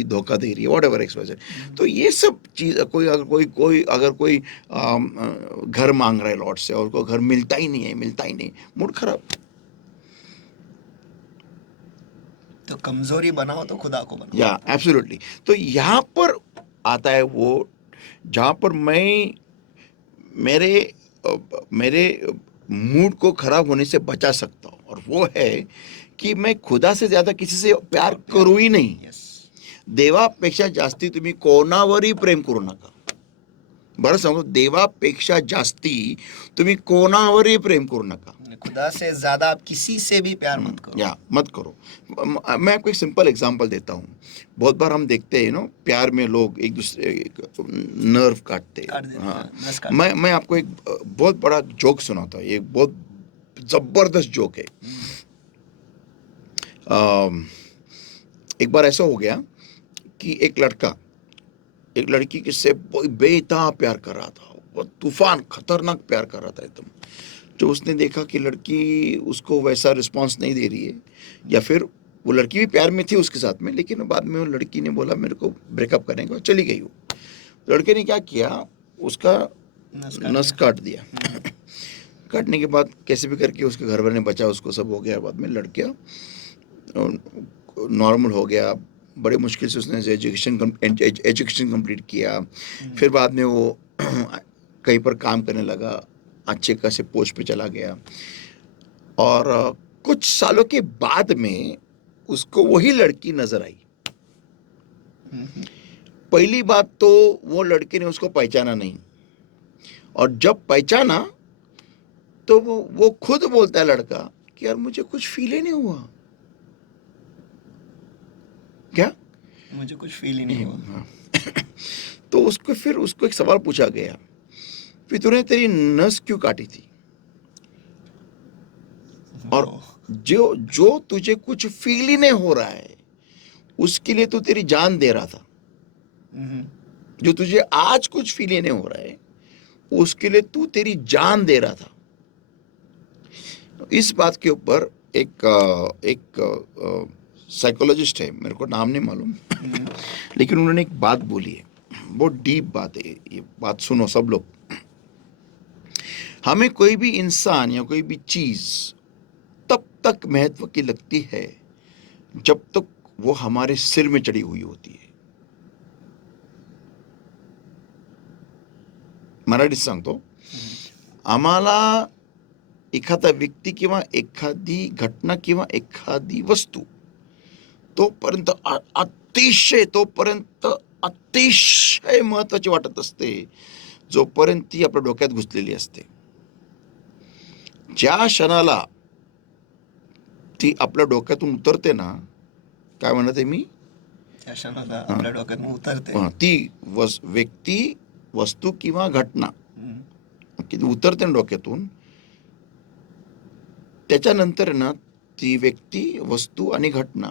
धोखा दे रही है, व्हाटएवर एक्सप्रेशन। तो ये सब चीज, कोई घर मांग रहा है लॉर्ड से और उसको घर मिलता ही नहीं, मूड खराब। तो कमजोरी बनाओ तो खुदा को बनाओ। या एब्सोल्युटली। तो यहाँ पर आता है वो जहाँ पर मैं मेरे मेरे मूड को खराब होने से बचा सकता हूँ, और वो है कि मैं खुदा से ज्यादा किसी से प्यार करू ही नहीं। यस। देवापेक्षा जास्ती तुम्ही कोणावरही प्रेम करू नका। बरं सांगतो, देवापेक्षा जास्ती तुम्ही कोणावरही प्रेम करू नका। खुदा से ज्यादा आप किसी से भी प्यार मत करो। या मत करो। मैं आपको एक सिंपल एग्जांपल देता हूँ। बहुत बार हम देखते हैं प्यार में लोग एक दूसरे नर्व काटते काट हैं। देते हाँ, हैं, नस काट मैं आपको एक बहुत बड़ा जोक सुनाता हूँ, एक बहुत जबरदस्त जोक है। एक बार ऐसा हो गया कि एक लड़का एक लड़की से बेइंतहा प्यार कर रहा था, वो तूफान खतरनाक प्यार कर रहा था एकदम। जो उसने देखा कि लड़की उसको वैसा रिस्पांस नहीं दे रही है, या फिर वो लड़की भी प्यार में थी उसके साथ में, लेकिन बाद में वो लड़की ने बोला मेरे को ब्रेकअप करेंगे, और चली गई। वो लड़के ने क्या किया, उसका नस काट दिया। काटने के बाद कैसे भी करके उसके घर वाले ने बचा उसको, सब हो गया। बाद में लड़कियां नॉर्मल हो गया, बड़े मुश्किल से उसने एजुकेशन कंप्लीट किया। फिर बाद में वो कहीं पर काम करने लगा, अच्छे खासे पोस्ट पे चला गया, और कुछ सालों के बाद में उसको वही लड़की नजर आई। पहली बात तो वो लड़के ने उसको पहचाना नहीं, और जब पहचाना तो वो खुद बोलता है लड़का कि यार मुझे कुछ फील ही नहीं हुआ। क्या? मुझे कुछ फील ही नहीं हुआ। हाँ। तो उसको एक सवाल पूछा गया, फिर तूने तेरी नस क्यों काटी थी? और जो जो तुझे कुछ फील ही नहीं हो रहा है, उसके लिए तू तेरी जान दे रहा था। जो तुझे आज कुछ फील ही नहीं हो रहा है, उसके लिए तू तेरी जान दे रहा था। इस बात के ऊपर एक साइकोलॉजिस्ट है, मेरे को नाम नहीं मालूम, लेकिन उन्होंने एक बात बोली है, बहुत डीप बात है। ये बात सुनो सब लोग। हमें कोई भी इंसान या कोई भी चीज तब तक महत्व की लगती है जब तक वो हमारे सिर में चढ़ी हुई होती है। मराठीत सांगतो, आम्हाला एखादा व्यक्ती किंवा एखादी घटना किंवा एखादी वस्तू तोपर्यंत अतिशय महत्वाची वाटत असते जोपर्यंत ती आपल्या डोक्यात घुसलेली असते. ज्या क्षणाला ती आपल्या डोक्यातून उतरते ना, काय म्हणत आहे मी, त्या क्षणाला आपल्या डोक्यातून उतरते. ती व्यक्ती, वस्तू किंवा घटना की उतरते ना डोक्यातून, त्याच्यानंतर ना ती व्यक्ती, वस्तू आणि घटना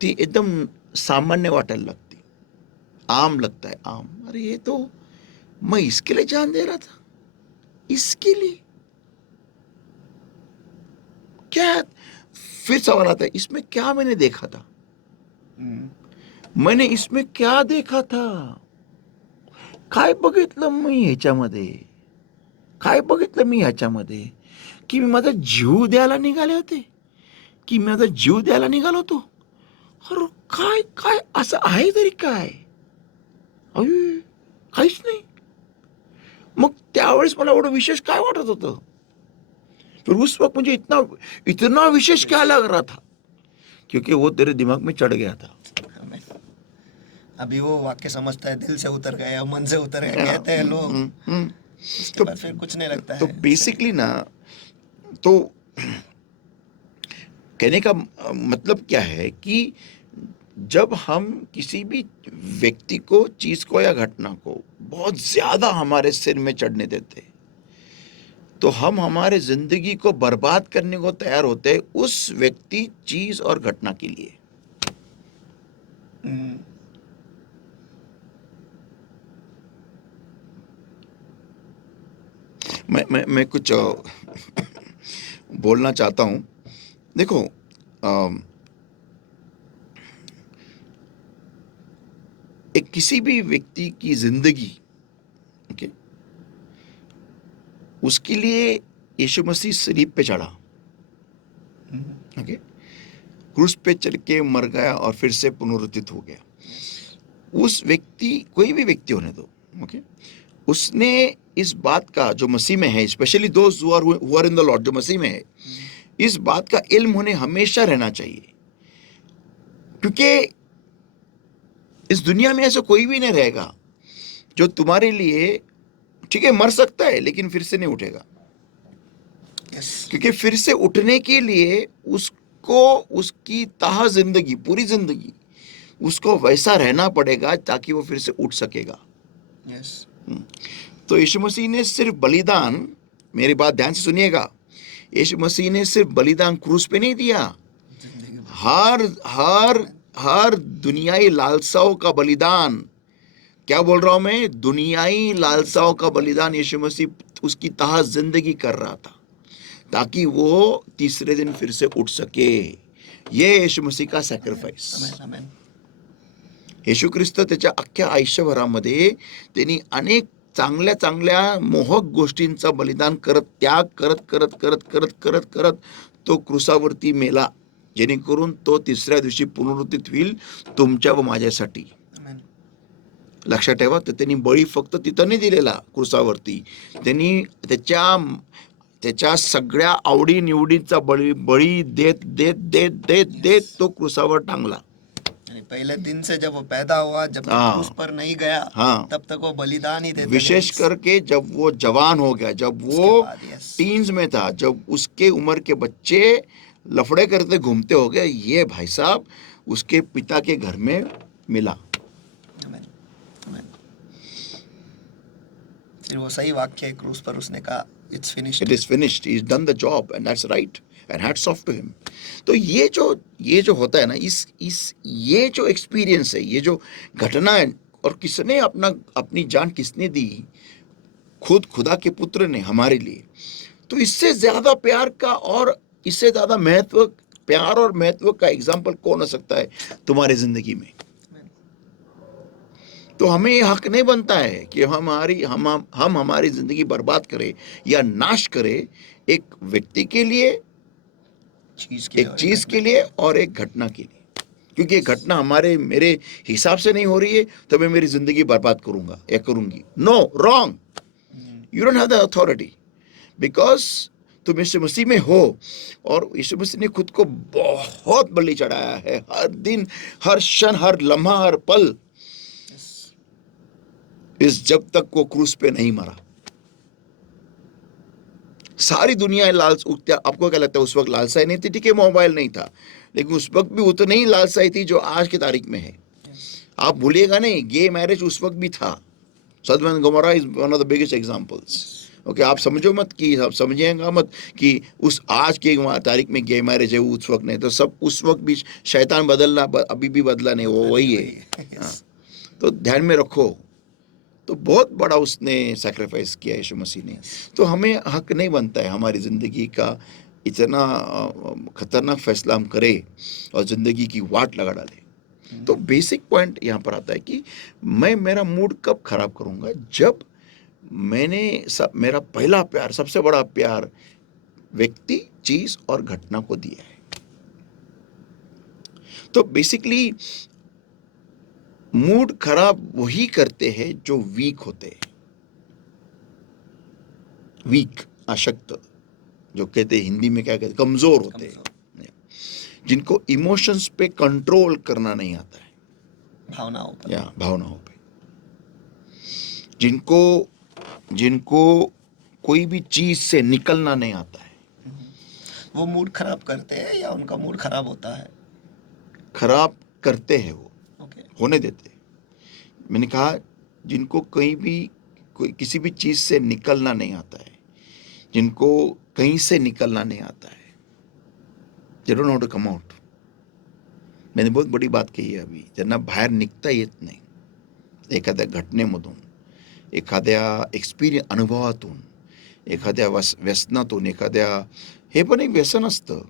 ती एकदम सामान्य वाटायला लागते, आम लगता है, आम. अरे ये तो मैं इसके लिए जान दे रहा था, इसके लिए क्या. फिर सवाल आता है, इसमें क्या मैंने देखा था, मैंने इसमें क्या देखा था, काय बघितलं मी ह्याच्यामध्ये, काय बघितलं मी ह्याच्यामध्ये, की मी माझा जीव द्यायला निघाले होते, की मी माझा जीव द्यायला निघालो होतो. अरे काय काय असं आहे तरी काय, अरे काहीच नाही. मग त्यावेळेस मला एवढं विशेष काय वाटत होतं, फिर उस वक्त मुझे इतना इतना विशेष क्या लग रहा था, क्योंकि वो तेरे दिमाग में चढ़ गया था. आमीन. अभी वो वाक्य समझता है, दिल से उतर गया, मन से उतर गया, कहते हैं लोग. उसके बाद फिर कुछ नहीं लगता तो है. बेसिकली ना, तो कहने का मतलब क्या है कि जब हम किसी भी व्यक्ति को, चीज को या घटना को बहुत ज्यादा हमारे सिर में चढ़ने देते, तो हम हमारे जिंदगी को बर्बाद करने को तैयार होते हैं उस व्यक्ति, चीज और घटना के लिए. मैं कुछ बोलना चाहता हूं. देखो, एक किसी भी व्यक्ति की जिंदगी, ओके, उसके लिए यीशु मसीह सलीब पे चढ़ा, ओके, क्रूस पे चढ़ के मर गया और फिर से पुनरुत्थित हो गया. उस व्यक्ति, कोई भी व्यक्ति होने दो, ओके, उसने इस बात का, जो मसीह में है, specially those who are in the Lord, जो मसीह में है, इस बात का इल्म उन्हें हमेशा रहना चाहिए, क्योंकि इस दुनिया में ऐसा कोई भी नहीं रहेगा जो तुम्हारे लिए, ठीक है, मर सकता है लेकिन फिर से नहीं उठेगा. क्योंकि फिर से उठने के लिए उसको, उसकी ताह जिंदगी, पूरी जिंदगी उसको वैसा रहना पड़ेगा ताकि वो फिर से उठ सकेगा. तो यीशु मसीह ने सिर्फ बलिदान, मेरी बात ध्यान से सुनिएगा, यीशु मसीह ने सिर्फ बलिदान क्रूस पे नहीं दिया, हर हर हर दुनियाई लालसाओं का बलिदान, क्या बोल रहा हूं मैं, दुनियाई लालसाओं का बलिदान यीशु मसीह उसकी ताह जिंदगी कर रहा था ताकि वो तीसरे दिन फिर से उठ सके. ये यीशु मसीह का सॅक्रिफाइस. येशू ख्रिस्त त्याच्या अख्ख्या आयुष्यभरामध्ये त्यांनी अनेक चांगल्या चांगल्या मोहक गोष्टींचा बलिदान करत, त्याग करत करत करत करत करत करत तो क्रूसावरती मेला, जेणेकरून तो तिसऱ्या दिवशी पुनरुत्थित होईल तुमच्या व माझ्यासाठी. लक्षात ठेवा, तर त्यांनी बळी फक्त तिथं नाही दिलेला क्रूसावरती, त्यांनी त्याच्या सगळ्या आवडी निवडीचा बळी देत देत देत देत देत तो क्रूसावर टांगला. पहले दिन से जब वो पैदा हुआ, जब तक क्रूस पर नहीं गया, तब तक वो बलिदान ही देता. विशेष करके जब वो जवान हो गया, जब वो टीन्स में था, जब उसके उम्र के बच्चे लफड़े करते घूमते हो गए, ये भाई साहब उसके पिता के घर में मिला. फिर वो सही वाक्य है, क्रूस पर उसने कहा, it's finished, it is finished, he is done the job and that's right and hats off to him. तो ये जो होता है ना, ये जो एक्सपीरियंस है, ये जो घटना है, और किसने अपनी जान किसने दी, खुद खुदा के पुत्र ने हमारे लिए. तो इससे ज्यादा प्यार का और इससे ज्यादा महत्व, प्यार और महत्व का एग्जाम्पल कौन हो सकता है तुम्हारे जिंदगी में. तो हमें ये हक नहीं बनता है कि हम हमारी जिंदगी बर्बाद करें या नाश करें एक व्यक्ति के लिए, एक चीज के लिए और एक घटना के लिए. क्योंकि ये घटना मेरे हिसाब से नहीं हो रही है तो मैं मेरी जिंदगी बर्बाद करूंगा या करूंगी. No, wrong. You don't have the authority, because तुम यीशु मसीह में हो, और यीशु मसीह ने खुद को बहुत बलि चढ़ाया है, हर दिन, हर क्षण, हर लम्हा, हर पल, इस जब तक वो क्रूस पे नहीं मरा. सारी दुनिया आपको क्या लगता है उस वक्त लालसाई नहीं थी? ठीक है, मोबाइल नहीं था, लेकिन उस वक्त भी उतनी ही लालसाई थी जो आज की तारीख में है। आप भूलिएगा नहीं, गे मैरिज उस वक्त भी था। Sodom and Gomorrah is one of the biggest examples. Okay, आप समझो मत कि आप समझिएगा मत कि उस आज की तारीख में गे मैरिज है, उस वक्त नहीं। तो सब उस वक्त भी शैतान बदलना अभी भी बदला नहीं, वो वही है। हाँ, तो ध्यान में रखो। तो बहुत बड़ा उसने सैक्रिफाइस किया यीशु मसीह ने। तो हमें हक नहीं बनता है हमारी ज़िंदगी का इतना खतरनाक फैसला हम करें और ज़िंदगी की वाट लगा डालें। तो बेसिक पॉइंट यहाँ पर आता है कि मैं मेरा मूड कब खराब करूँगा? जब मैंने मेरा पहला प्यार, सबसे बड़ा प्यार व्यक्ति, चीज़ और घटना को दिया है। तो बेसिकली मूड खराब वही करते हैं जो वीक होते हैं। वीक, अशक्त, जो कहते हैं हिंदी में क्या कहते हैं, कमजोर होते हैं, जिनको इमोशंस पे कंट्रोल करना नहीं आता है, भावनाओं पे, जिनको कोई भी चीज से निकलना नहीं आता है। वो मूड खराब करते हैं या उनका मूड खराब होता है? खराब करते हैं वो, ओके। होने देते। मैंने कहा जिनको कोई किसी भी चीज से निकलना नहीं आता है, जिनको कहीं से निकलना नहीं आता है, they don't know how to come out. मैंने बहुत बड़ी बात कही है अभी, ज्यांना बाहेर निघता येत नाही एखाद्या घटनेमधून, एखाद्या अनुभवातून, एखाद्या व्यसनातून, हे पण एक व्यसन असतं,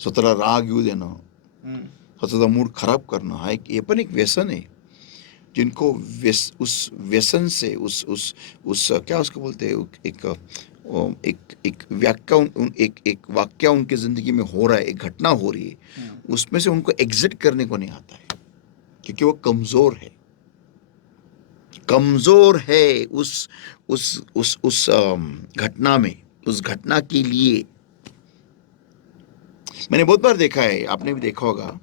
स्वतःला राग येऊ देणं, स्वतःचा मूड खराब करणं, हे पण एक व्यसन है। जिनको उस व्यसन से उस क्या उसको बोलते हैं, एक वाक्य उनकी जिंदगी में हो रहा है, एक घटना हो रही है, उसमें से उनको एग्जिट करने को नहीं आता है, क्योंकि वो कमजोर है उस घटना में, उस घटना के लिए। मैंने बहुत बार देखा है, आपने भी देखा होगा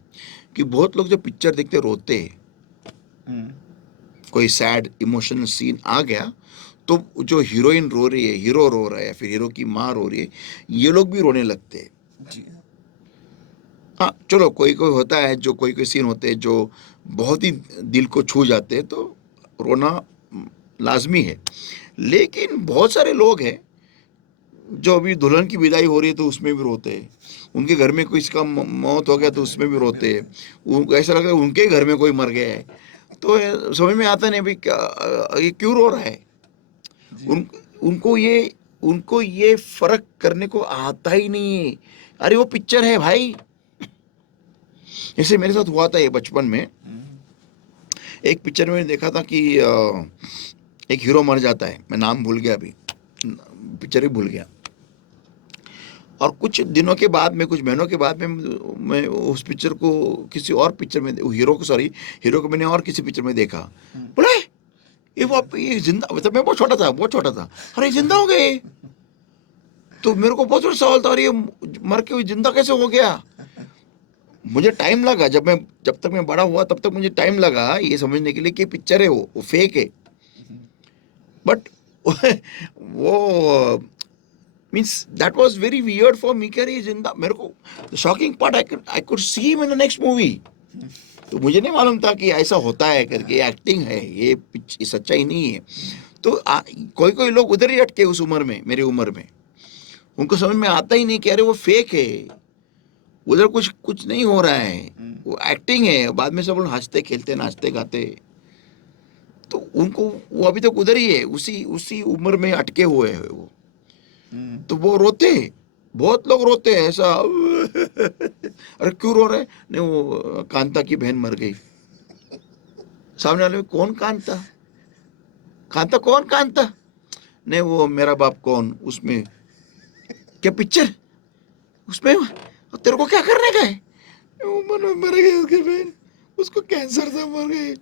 कि बहुत लोग जो पिक्चर देखते रोते हैं, कोई सैड इमोशनल सीन आ गया तो जो हीरोइन रो रही है, हीरो रो रहा है, या फिर हीरो की माँ रो रही है, ये लोग भी रोने लगते हैं। हाँ, चलो कोई होता है, जो कोई सीन होते हैं जो बहुत ही दिल को छू जाते हैं, तो रोना लाजमी है। लेकिन बहुत सारे लोग हैं जो अभी दुल्हन की विदाई हो रही है तो उसमें भी रोते हैं, उनके घर में कोई इसका मौत हो गया तो उसमें भी रोते हैं, ऐसा लगता है उनके घर में कोई मर गया है। तो समझ में आता नहीं भाई ये क्यों रो रहा है। उनको ये फर्क करने को आता ही नहीं है। अरे वो पिक्चर है भाई। ऐसे मेरे साथ हुआ था ये बचपन में, एक पिक्चर में देखा था कि एक हीरो मर जाता है, मैं नाम भूल गया, अभी पिक्चर ही भूल गया। और कुछ दिनों के बाद में, कुछ महीनों के बाद में, मैं उस पिक्चर को किसी और पिक्चर में, हीरो को मैंने और किसी पिक्चर में देखा। बोले ये जिंदा, मतलब मैं बहुत छोटा था, अरे जिंदा हो गए। तो मेरे को बहुत बड़ा सवाल था, अरे ये मर के जिंदा कैसे हो गया। मुझे टाइम लगा, जब तक मैं बड़ा हुआ तब तक मुझे टाइम लगा ये समझने के लिए कि पिक्चर है, वो फेक है। बट वो means that was very weird for me, कि ये जिंदा, मेरे को shocking part, I could see him in the next movie. तो मुझे नहीं मालूम था कि ऐसा होता है करके, एक्टिंग है ये सच्चाई नहीं है। तो कोई लोग उधर ही अटके उस उम्र में, मेरी उम्र में, उनको समझ में आता ही नहीं कि अरे वो फेक है, उधर कुछ नहीं हो रहा है, वो एक्टिंग है। बाद में सब लोग हंसते खेलते नाचते गाते, तो उनको वो अभी तक उधर ही है, उसी उम्र में अटके हुए हैं वो। तो वो रोते, बहुत लोग रोते हैं ऐसा। अरे क्यों रो रहे? नहीं, वो कांता की बहन मर गई। सामने वाले में, कौन कांता? कौन कांता? नहीं, वो मेरा बाप कौन, उसमें क्या पिक्चर, उसमें तेरे को क्या करने का है? वो मर गई उसकी बहन, उसको कैंसर से मर गई।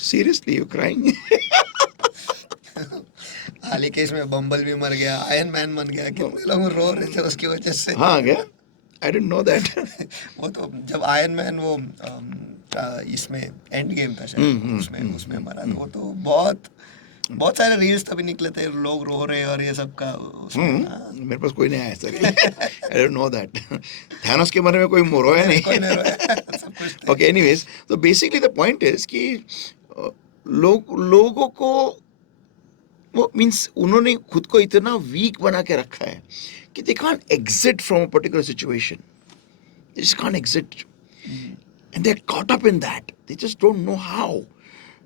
Seriously you crying? हाल ही के इसमें बम्बल भी मर गया, आयरन मैन मर गया, कितने लोग रो रहे थे उसकी वजह से। हाँ क्या? I didn't know that. वो तो जब आयरन मैन वो इसमें एंड गेम था शायद, उसमें मरा था, वो तो बहुत बहुत सारे रील्स तभी निकले थे, लोग रो रहे और ये सब का उसमें। हाँ, मेरे पास कोई नहीं आया sir. I don't know that. Thanos के बारे में कोई रोया कोई नहीं नहीं। रोया। सब कुछ थे। ओके, एनीवेज, तो बेसिकली द पॉइंट इज कि लोगों को वो मीन्स उन्होंने खुद को इतना वीक बना के रखा है कि they can't exit from a particular situation, they just can't exit, and they're caught up in that. They just don't know how.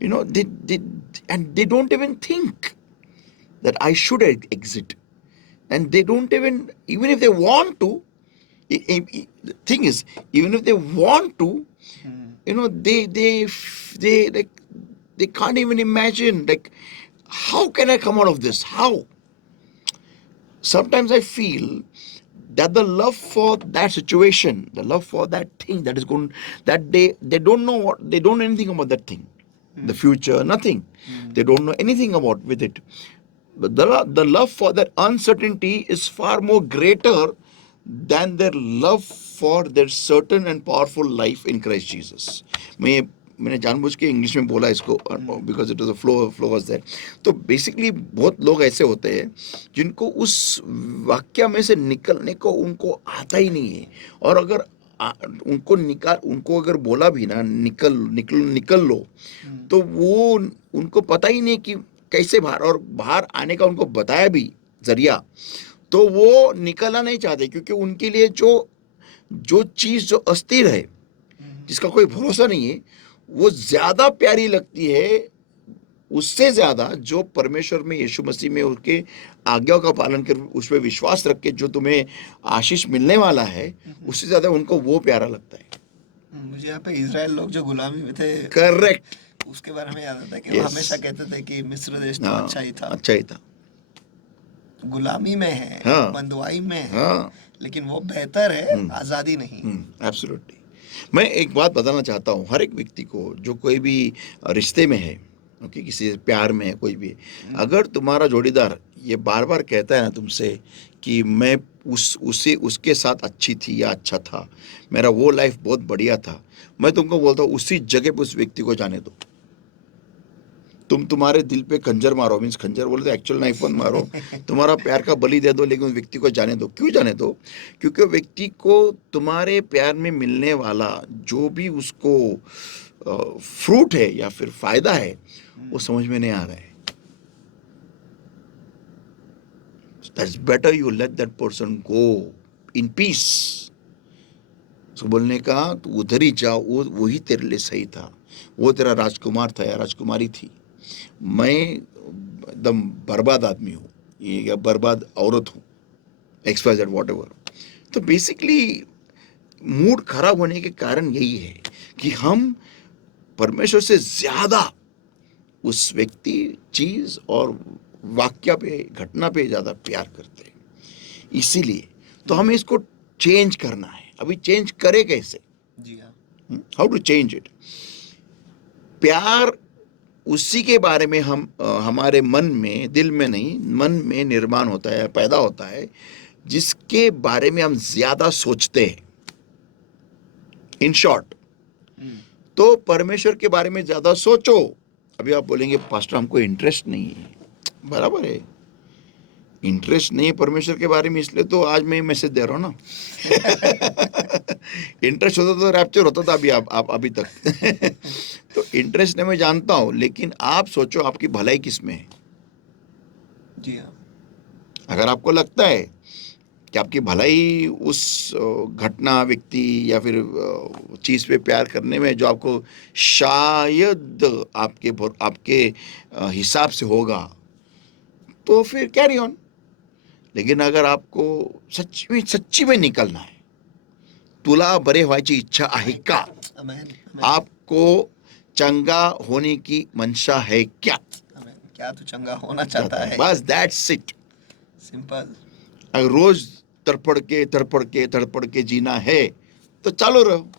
And they don't even think that I should exit. And they don't even if they want to, the thing is, even if they want to, they like, they can't even imagine, like, how can I come out of this? How? Sometimes I feel that the love for that situation, the love for that thing that is going, that they don't know they don't know anything about that thing, the future, nothing. They don't know anything about with it. But the love for that uncertainty is far more greater than their love for their certain and powerful life in Christ Jesus. मैंने जानबूझ के English में बोला इसको because it was a flow was there. तो basically बहुत लोग ऐसे होते हैं जिनको उस वाक्य में से निकलने को उनको आता ही नहीं है, और अगर उनको अगर बोला भी ना निकल लो, तो वो उनको पता ही नहीं कि कैसे बाहर, और बाहर आने का उनको बताया भी जरिया, तो वो निकलना नहीं चाहते, क्योंकि उनके लिए जो चीज जो अस्थिर है, जिसका कोई भरोसा नहीं है, वो ज्यादा प्यारी लगती है उससे ज्यादा जो परमेश्वर में, यीशु मसीह में उसके आज्ञाओं का पालन कर उस पर विश्वास रख के जो तुम्हें आशीष मिलने वाला है, उससे ज्यादा उनको वो प्यारा लगता है. मुझे यहाँ पे इजराइल लोग जो गुलामी में थे, करेक्ट, उसके बारे में याद आता है कि वो Yes. हमेशा कहते थे कि मिस्र देश तो हाँ, अच्छा ही था, अच्छा ही था, गुलामी में है, हाँ, बंदुआई में है, हाँ, लेकिन वो बेहतर है आजादी नहीं. एब्सोल्युटली. मैं एक बात बताना चाहता हूँ हर एक व्यक्ति को जो कोई भी रिश्ते में है, ओके, किसी से प्यार में है, कोई भी, अगर तुम्हारा जोड़ीदार ये बार बार कहता है ना तुमसे कि मैं उसके साथ अच्छी थी या अच्छा था, मेरा वो लाइफ बहुत बढ़िया था, मैं तुमको बोलता हूँ उसी जगह पे उस व्यक्ति को जाने दो. तुम्हारे दिल पे खंजर मारो, मीन्स खंजर बोले तो एक्चुअल नाइफ मत मारो, तुम्हारा प्यार का बलि दे दो, लेकिन उस व्यक्ति को जाने दो. क्यों जाने दो? क्योंकि व्यक्ति को तुम्हारे प्यार में मिलने वाला जो भी उसको फ्रूट है या फिर फायदा है, वो समझ में नहीं आ रहा है. That's better you let that person go in peace. उसको बोलने का तो उधर ही जाओ, वही तेरे लिए सही था, वो तेरा राजकुमार था या राजकुमारी थी, मैं एकदम बर्बाद आदमी हूँ या बर्बाद औरत हूँ, XYZ व्हाटएवर. तो बेसिकली मूड खराब होने के कारण यही है कि हम परमेश्वर से ज्यादा उस व्यक्ति, चीज और वाक्य पे, घटना पे ज्यादा प्यार करते हैं. इसीलिए तो हमें इसको चेंज करना है. अभी चेंज करे कैसे? जी हाँ. How to change it? प्यार उसी के बारे में हम हमारे मन में, दिल में नहीं, मन में निर्माण होता है, पैदा होता है, जिसके बारे में हम ज्यादा सोचते हैं. इन शॉर्ट, तो परमेश्वर के बारे में ज्यादा सोचो. अभी आप बोलेंगे पास्टर हमको इंटरेस्ट नहीं है. बराबर है, इंटरेस्ट नहीं है परमेश्वर के बारे में, इसलिए तो आज मैं मैसेज दे रहा हूँ ना. इंटरेस्ट होता तो रैप्चर होता था आप अभी तक. तो इंटरेस्ट नहीं, मैं जानता हूँ, लेकिन आप सोचो आपकी भलाई किस में है. जी हाँ. अगर आपको लगता है कि आपकी भलाई उस घटना, व्यक्ति या फिर चीज पे प्यार करने में जो आपको शायद आपके हिसाब से होगा, तो फिर कैरी ऑन. लेकिन अगर आपको सच्ची में निकलना है, तुला बरे व्हायची इच्छा आहे का? आमेन. आपको चंगा होने की मंशा है क्या? आमेन. क्या तू चंगा होना चाहता है? बस दैट्स इट. सिंपल. अगर रोज तड़पड़ के जीना है तो चालू रहो.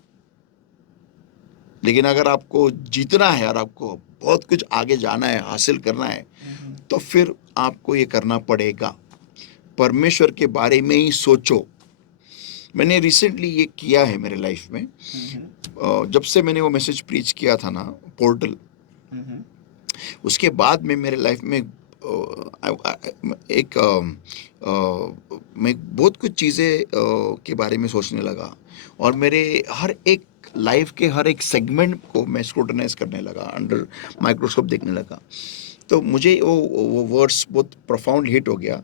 लेकिन अगर आपको जीतना है और आपको बहुत कुछ आगे जाना है, हासिल करना है, तो फिर आपको ये करना पड़ेगा. परमेश्वर के बारे में ही सोचो. मैंने रिसेंटली ये किया है मेरे लाइफ में. जब से मैंने वो मैसेज प्रीच किया था ना, पोर्टल, उसके बाद में मेरे लाइफ में एक मैं बहुत कुछ चीज़ें के बारे में सोचने लगा, और मेरे हर एक लाइफ के हर एक सेगमेंट को मैं स्क्रूटनाइज करने लगा, अंडर माइक्रोस्कोप देखने लगा। तो मुझे वो वर्ड्स बहुत प्रोफाउंड हिट हो गया।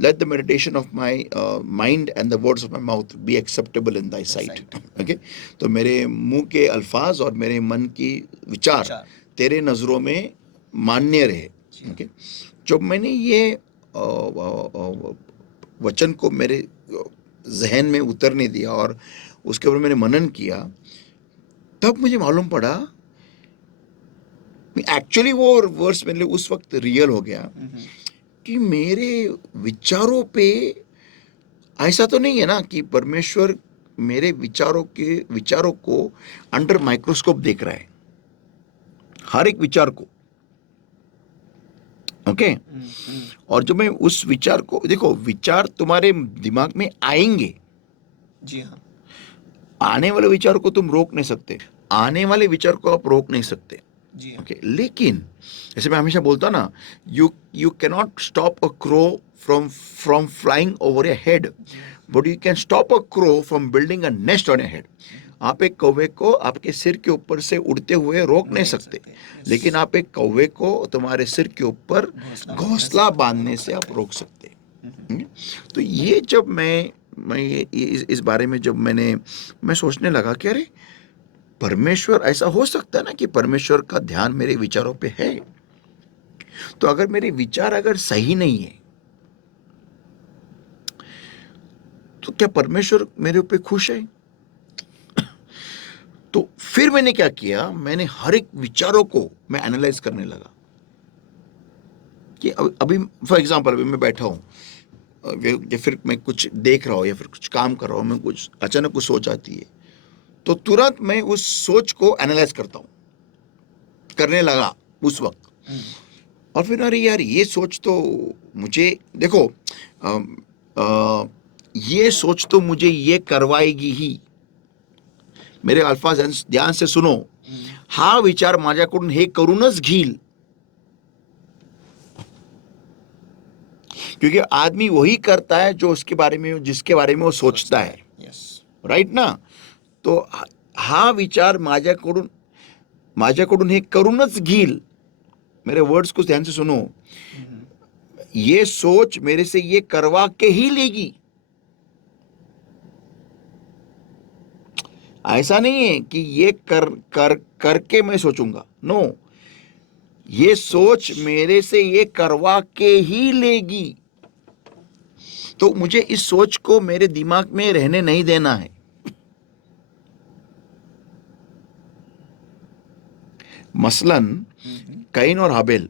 Let the meditation of my mind and the words of my mouth be acceptable in Dai site. Okay, तो मेरे मुंह के अल्फाज और मेरे मन की विचार तेरे नज़रों में मान्य रहे। ओके, जब मैंने ये वचन को मेरे जहन में उतरने दिया और उसके ऊपर मैंने मनन किया, तब मुझे मालूम पड़ा एक्चुअली वो वर्स मेरे लिए उस वक्त रियल हो गया कि मेरे विचारों पे ऐसा तो नहीं है ना कि परमेश्वर मेरे विचारों को अंडर माइक्रोस्कोप देख रहा है, हर एक विचार को। ओके, और जब मैं उस विचार को देखो, विचार तुम्हारे दिमाग में आएंगे, जी हाँ, आने वाले विचार को तुम रोक नहीं सकते, आने वाले विचार को आप रोक नहीं सकते। जी हाँ, ओके, लेकिन जैसे मैं हमेशा बोलता ना, you cannot stop a crow from flying over your head, but you can stop a crow from building a nest on your head. आप एक कौवे को आपके सिर के ऊपर से उड़ते हुए रोक नहीं सकते, लेकिन आप एक कौवे को तुम्हारे सिर के ऊपर घोंसला बांधने से आप रोक सकते। तो ये जब मैं इस बारे में जब मैं सोचने लगा कि अरे परमेश्वर, ऐसा हो सकता है ना कि परमेश्वर का ध्यान मेरे विचारों पे है। तो अगर मेरे विचार अगर सही नहीं है, तो क्या परमेश्वर मेरे ऊपर खुश है? तो फिर मैंने क्या किया, मैंने हर एक विचारों को मैं एनालाइज करने लगा कि अभी फॉर एग्जांपल अभी मैं बैठा हूं, या फिर मैं कुछ देख रहा हूं या फिर कुछ काम कर रहा हूं, मैं कुछ अचानक कुछ सोच आती है, तो तुरंत मैं उस सोच को एनालाइज करने लगा उस वक्त। और फिर अरे यार, ये सोच तो मुझे देखो, ये सोच तो मुझे ये करवाएगी ही। मेरे अल्फाज ध्यान से सुनो, हा विचार माझ्याकडून हे करूनच घेईल, क्योंकि आदमी वही करता है जो उसके बारे में, जिसके बारे में वो सोचता है, राइट ना? तो हा विचार माझ्याकडून हे करूनच घेईल। मेरे वर्ड्स को ध्यान से सुनो, ये सोच मेरे से ये करवा के ही लेगी। ऐसा नहीं है कि ये करके मैं सोचूंगा, नो, ये सोच मेरे से ये करवा के ही लेगी। तो मुझे इस सोच को मेरे दिमाग में रहने नहीं देना है। मसलन कैन और हाबेल,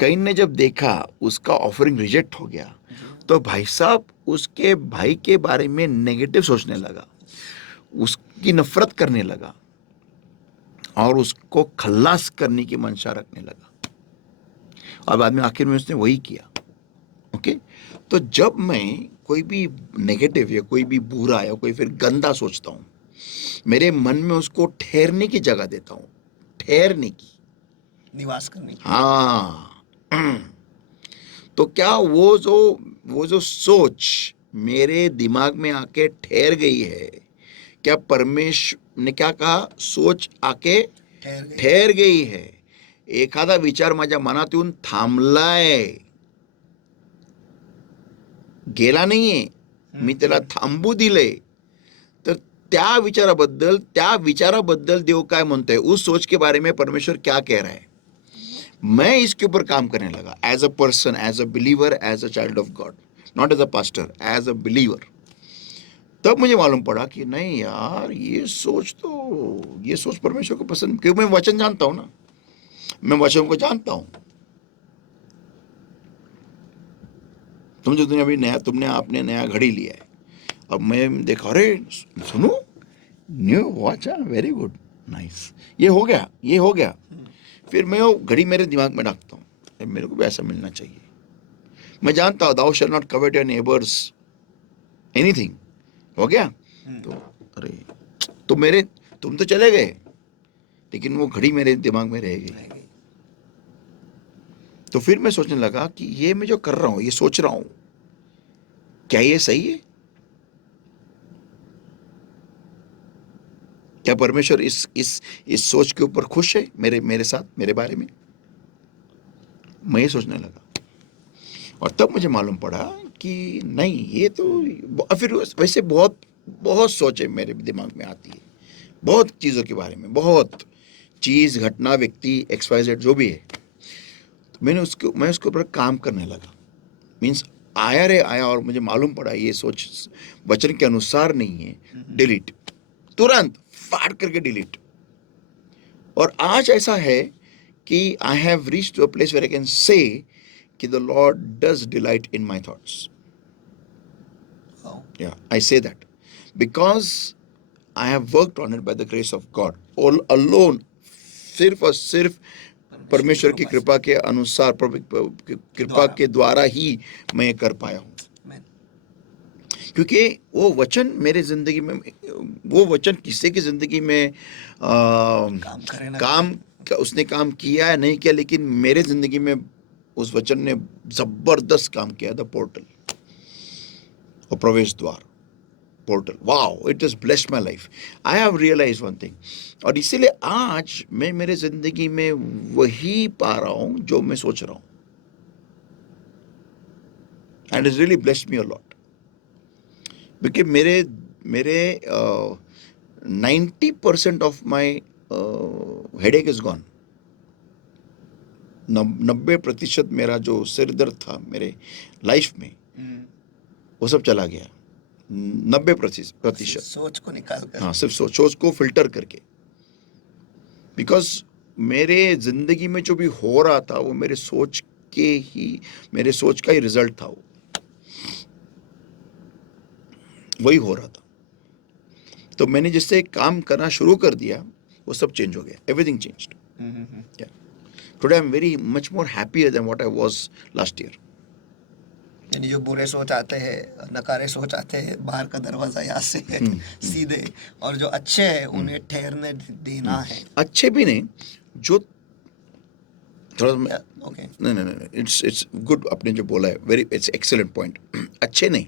कैन ने जब देखा उसका ऑफरिंग रिजेक्ट हो गया, तो भाई साहब उसके भाई के बारे में नेगेटिव सोचने लगा, उसकी नफरत करने लगा और उसको खल्लास करने की मंशा रखने लगा, और बाद में आखिर में उसने वही किया। ओके, तो जब मैं कोई भी नेगेटिव या कोई भी बुरा या कोई फिर गंदा सोचता हूं, मेरे मन में उसको ठहरने की जगह देता हूं, ठहरने की, निवास करने की। हाँ। तो क्या वो जो सोच मेरे दिमाग में आके ठहर गई है, क्या परमेश्वर ने क्या कहा, सोच आके ठहर गई है। एखादा विचार माझ्या मनात येऊन थांबलाय, गेला नाहीये, मी त्याला थांबू दिलंय। तर त्या विचाराबद्दल देव काय म्हणतोय, उस सोच के बारे में परमेश्वर क्या कह रहा है, मैं इसके ऊपर काम करने लगा, as a person, as a believer, as a child of God, not as a pastor, as a believer. तब मुझे मालूम पड़ा कि नहीं यार, ये सोच परमेश्वर को पसंद, क्योंकि मैं वचन जानता हूं ना, मैं वचन को जानता हूं। तुमने आपने नया घड़ी लिया है, अब मैं देखा, अरे सुनो, new watch, very good, nice, ये हो गया। फिर मैं वो घड़ी मेरे दिमाग में डालता हूँ, मेरे को भी ऐसा मिलना चाहिए। मैं जानता हूँ, thou shalt not covet your neighbours anything, हो गया। तो अरे तुम तो चले गए, लेकिन वो घड़ी मेरे दिमाग में रह गई। तो फिर मैं सोचने लगा कि ये मैं जो कर रहा हूँ, ये सोच रहा हूँ, क्या ये सही है? क्या परमेश्वर इस सोच के ऊपर खुश है मेरे मेरे साथ, मेरे बारे में? मैं ये सोचने लगा, और तब मुझे मालूम पड़ा कि नहीं, ये तो फिर वैसे बहुत बहुत सोचे मेरे दिमाग में आती है, बहुत चीज़ों के बारे में, बहुत चीज़, घटना, व्यक्ति, XYZ जो भी है। तो मैं उसके ऊपर काम करने लगा। मीन्स आया रे आया, और मुझे मालूम पड़ा ये सोच वचन के अनुसार नहीं है, डिलीट, तुरंत फाड़ करके डिलीट। और आज ऐसा है कि I have reached to a place where I can say कि the Lord does delight in my thoughts. Wow. Yeah, I say that because I have worked on it by the grace of God. All alone, सिर्फ और सिर्फ परमेश्वर की कृपा के अनुसार, कृपा के द्वारा ही मैं ये कर पाया हूँ। Amen. क्योंकि वो वचन मेरे जिंदगी में, वो वचन किसी की जिंदगी में काम करे ना काम उसने काम किया है नहीं किया, लेकिन मेरे जिंदगी में उस वचन ने जबरदस्त काम किया। द पोर्टल, और प्रवेश द्वार, portal, wow, it is blessed my life. I have realize one thing, और इसीलिए आज मैं मेरे जिंदगी में वही पा रहा हूं जो मैं सोच रहा हूं, and is really blessed me a lot. क्योंकि मेरे मेरे 90% of my headache is gone. 90% मेरा जो सिर दर्द था मेरे लाइफ में, वो सब चला गया। 90%। सोच को निकाल कर। हाँ, सिर्फ सोच को फिल्टर करके। बिकॉज मेरे जिंदगी में जो भी हो रहा था वो मेरे सोच का ही रिजल्ट था। वही हो रहा था। तो मैंने जिससे काम करना शुरू कर दिया, वो सब चेंज हो गया। Everything changed. Today I am very much more happier than what I was last year. यानी जो बुरे सोच आते हैं, नकारे सोच आते हैं, बाहर का दरवाजा यहाँ से है सीधे, और जो अच्छे हैं उन्हें ठहरने देना है। अच्छे भी नहीं, जो थोड़ा ओके, नहीं, इट्स गुड। आपने जो बोला है, वेरी, इट्स एक्सीलेंट पॉइंट। अच्छे नहीं।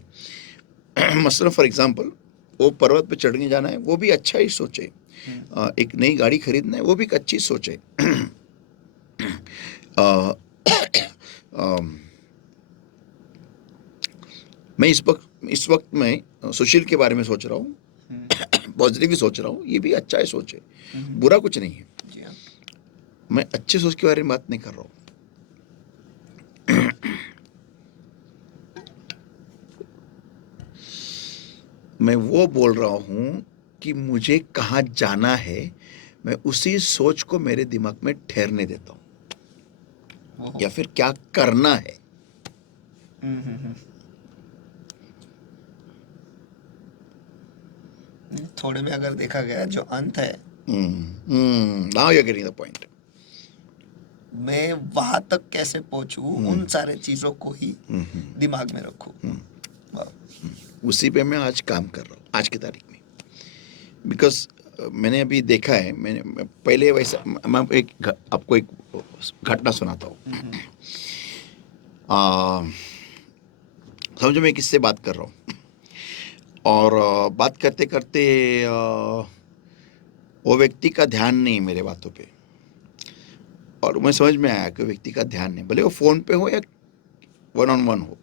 मसलन फॉर एग्जांपल, वो पर्वत पे चढ़ने जाना है, वो भी अच्छा ही सोचे। एक नई गाड़ी खरीदना है, वो भी एक अच्छी सोच है। मैं इस वक्त मैं सुशील के बारे में सोच रहा हूँ, पॉजिटिव ही सोच रहा हूँ, ये भी अच्छा ही सोच है, बुरा कुछ नहीं है। जी हाँ। मैं अच्छे सोच के बारे में बात नहीं कर रहा हूँ। मैं वो बोल रहा हूँ कि मुझे कहाँ जाना है, मैं उसी सोच को मेरे दिमाग में ठहरने देता हूँ, या फिर क्या करना है। थोड़े में अगर देखा गया, जो अंत है, now you are getting the point. मैं वहां तक कैसे पहुंचूं, उन सारे चीजों को ही दिमाग में रखूं। उसी पे मैं आज काम कर रहा हूँ, आज की तारीख में। बिकॉज मैंने अभी देखा है, मैं पहले वैसा, मैं आपको एक घटना सुनाता हूँ। समझो मैं किससे बात कर रहा हूँ, और बात करते करते वो व्यक्ति का ध्यान नहीं मेरे बातों पे, और मैं समझ में आया कि व्यक्ति का ध्यान नहीं, भले वो फ़ोन पे हो या 1-on-1 हो।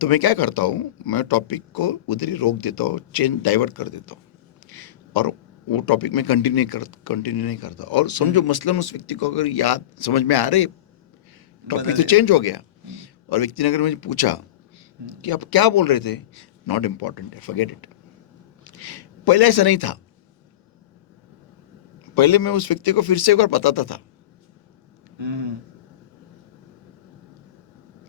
तो मैं क्या करता हूँ, मैं टॉपिक को उधर ही रोक देता हूँ, चेंज, डाइवर्ट कर देता हूँ, और वो टॉपिक में कंटिन्यू नहीं करता। और समझो मसलन उस व्यक्ति को अगर याद समझ में आ रही, टॉपिक तो चेंज हो गया, और व्यक्ति ने अगर मुझे पूछा कि आप क्या बोल रहे थे, नॉट इम्पॉर्टेंट है, फॉरगेट इट। पहले ऐसा नहीं था। पहले मैं उस व्यक्ति को फिर से एक बार बताता था,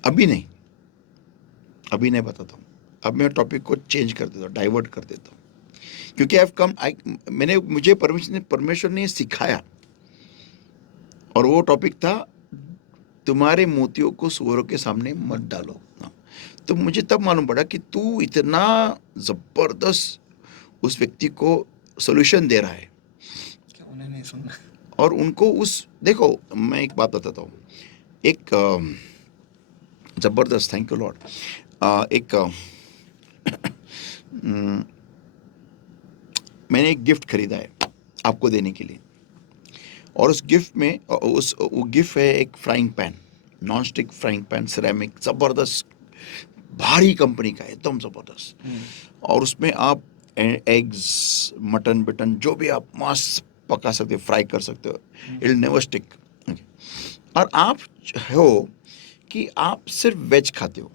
अभी नहीं बताता हूँ। अब मैं टॉपिक को चेंज कर देता हूँ, डाइवर्ट कर देता हूँ, क्योंकि मुझे परमेश्वर ने सिखाया, और वो टॉपिक था, तुम्हारे मोतियों को सूअरों के सामने मत डालो। तो मुझे तब मालूम पड़ा कि तू इतना जबरदस्त उस व्यक्ति को सॉल्यूशन दे रहा है, उन्हें नहीं सुनना। और उनको देखो, मैं एक बात बताता हूँ, एक जबरदस्त, थैंक यू लॉर्ड, एक मैंने एक गिफ्ट खरीदा है आपको देने के लिए, और उस गिफ्ट में वो गिफ्ट है एक frying pan, non stick frying pan, ceramic, जबरदस्त, भारी कंपनी का है, एकदम जबरदस्त। और उसमें आप एग्स, मटन बिटन जो भी आप मस्त पका सकते हो, फ्राई कर सकते हो, इट विल नेवर स्टिक। और आप हो कि आप सिर्फ वेज खाते हो,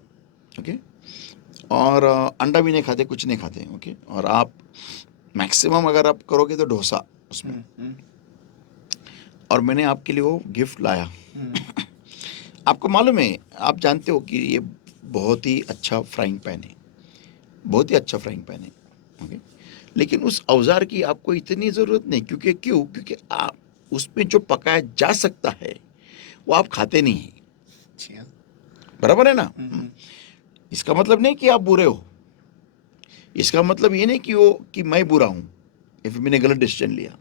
ओके, और अंडा भी नहीं खाते, कुछ नहीं खाते, ओके, और आप मैक्सिमम अगर आप करोगे तो डोसा उसमें, और मैंने आपके लिए वो गिफ्ट लाया। आपको मालूम है, आप जानते हो कि ये बहुत ही अच्छा फ्राइंग पैन है, बहुत ही अच्छा फ्राइंग पैन है, ओके, लेकिन उस औजार की आपको इतनी ज़रूरत नहीं, क्योंकि आप उसमें जो पकाया जा सकता है वो आप खाते नहीं हैं, जी हाँ। बराबर है ना। इसका मतलब नहीं कि आप बुरे हो, इसका मतलब ये नहीं कि मैं बुरा हूं, if मैंने गलत डिसीजन लिया।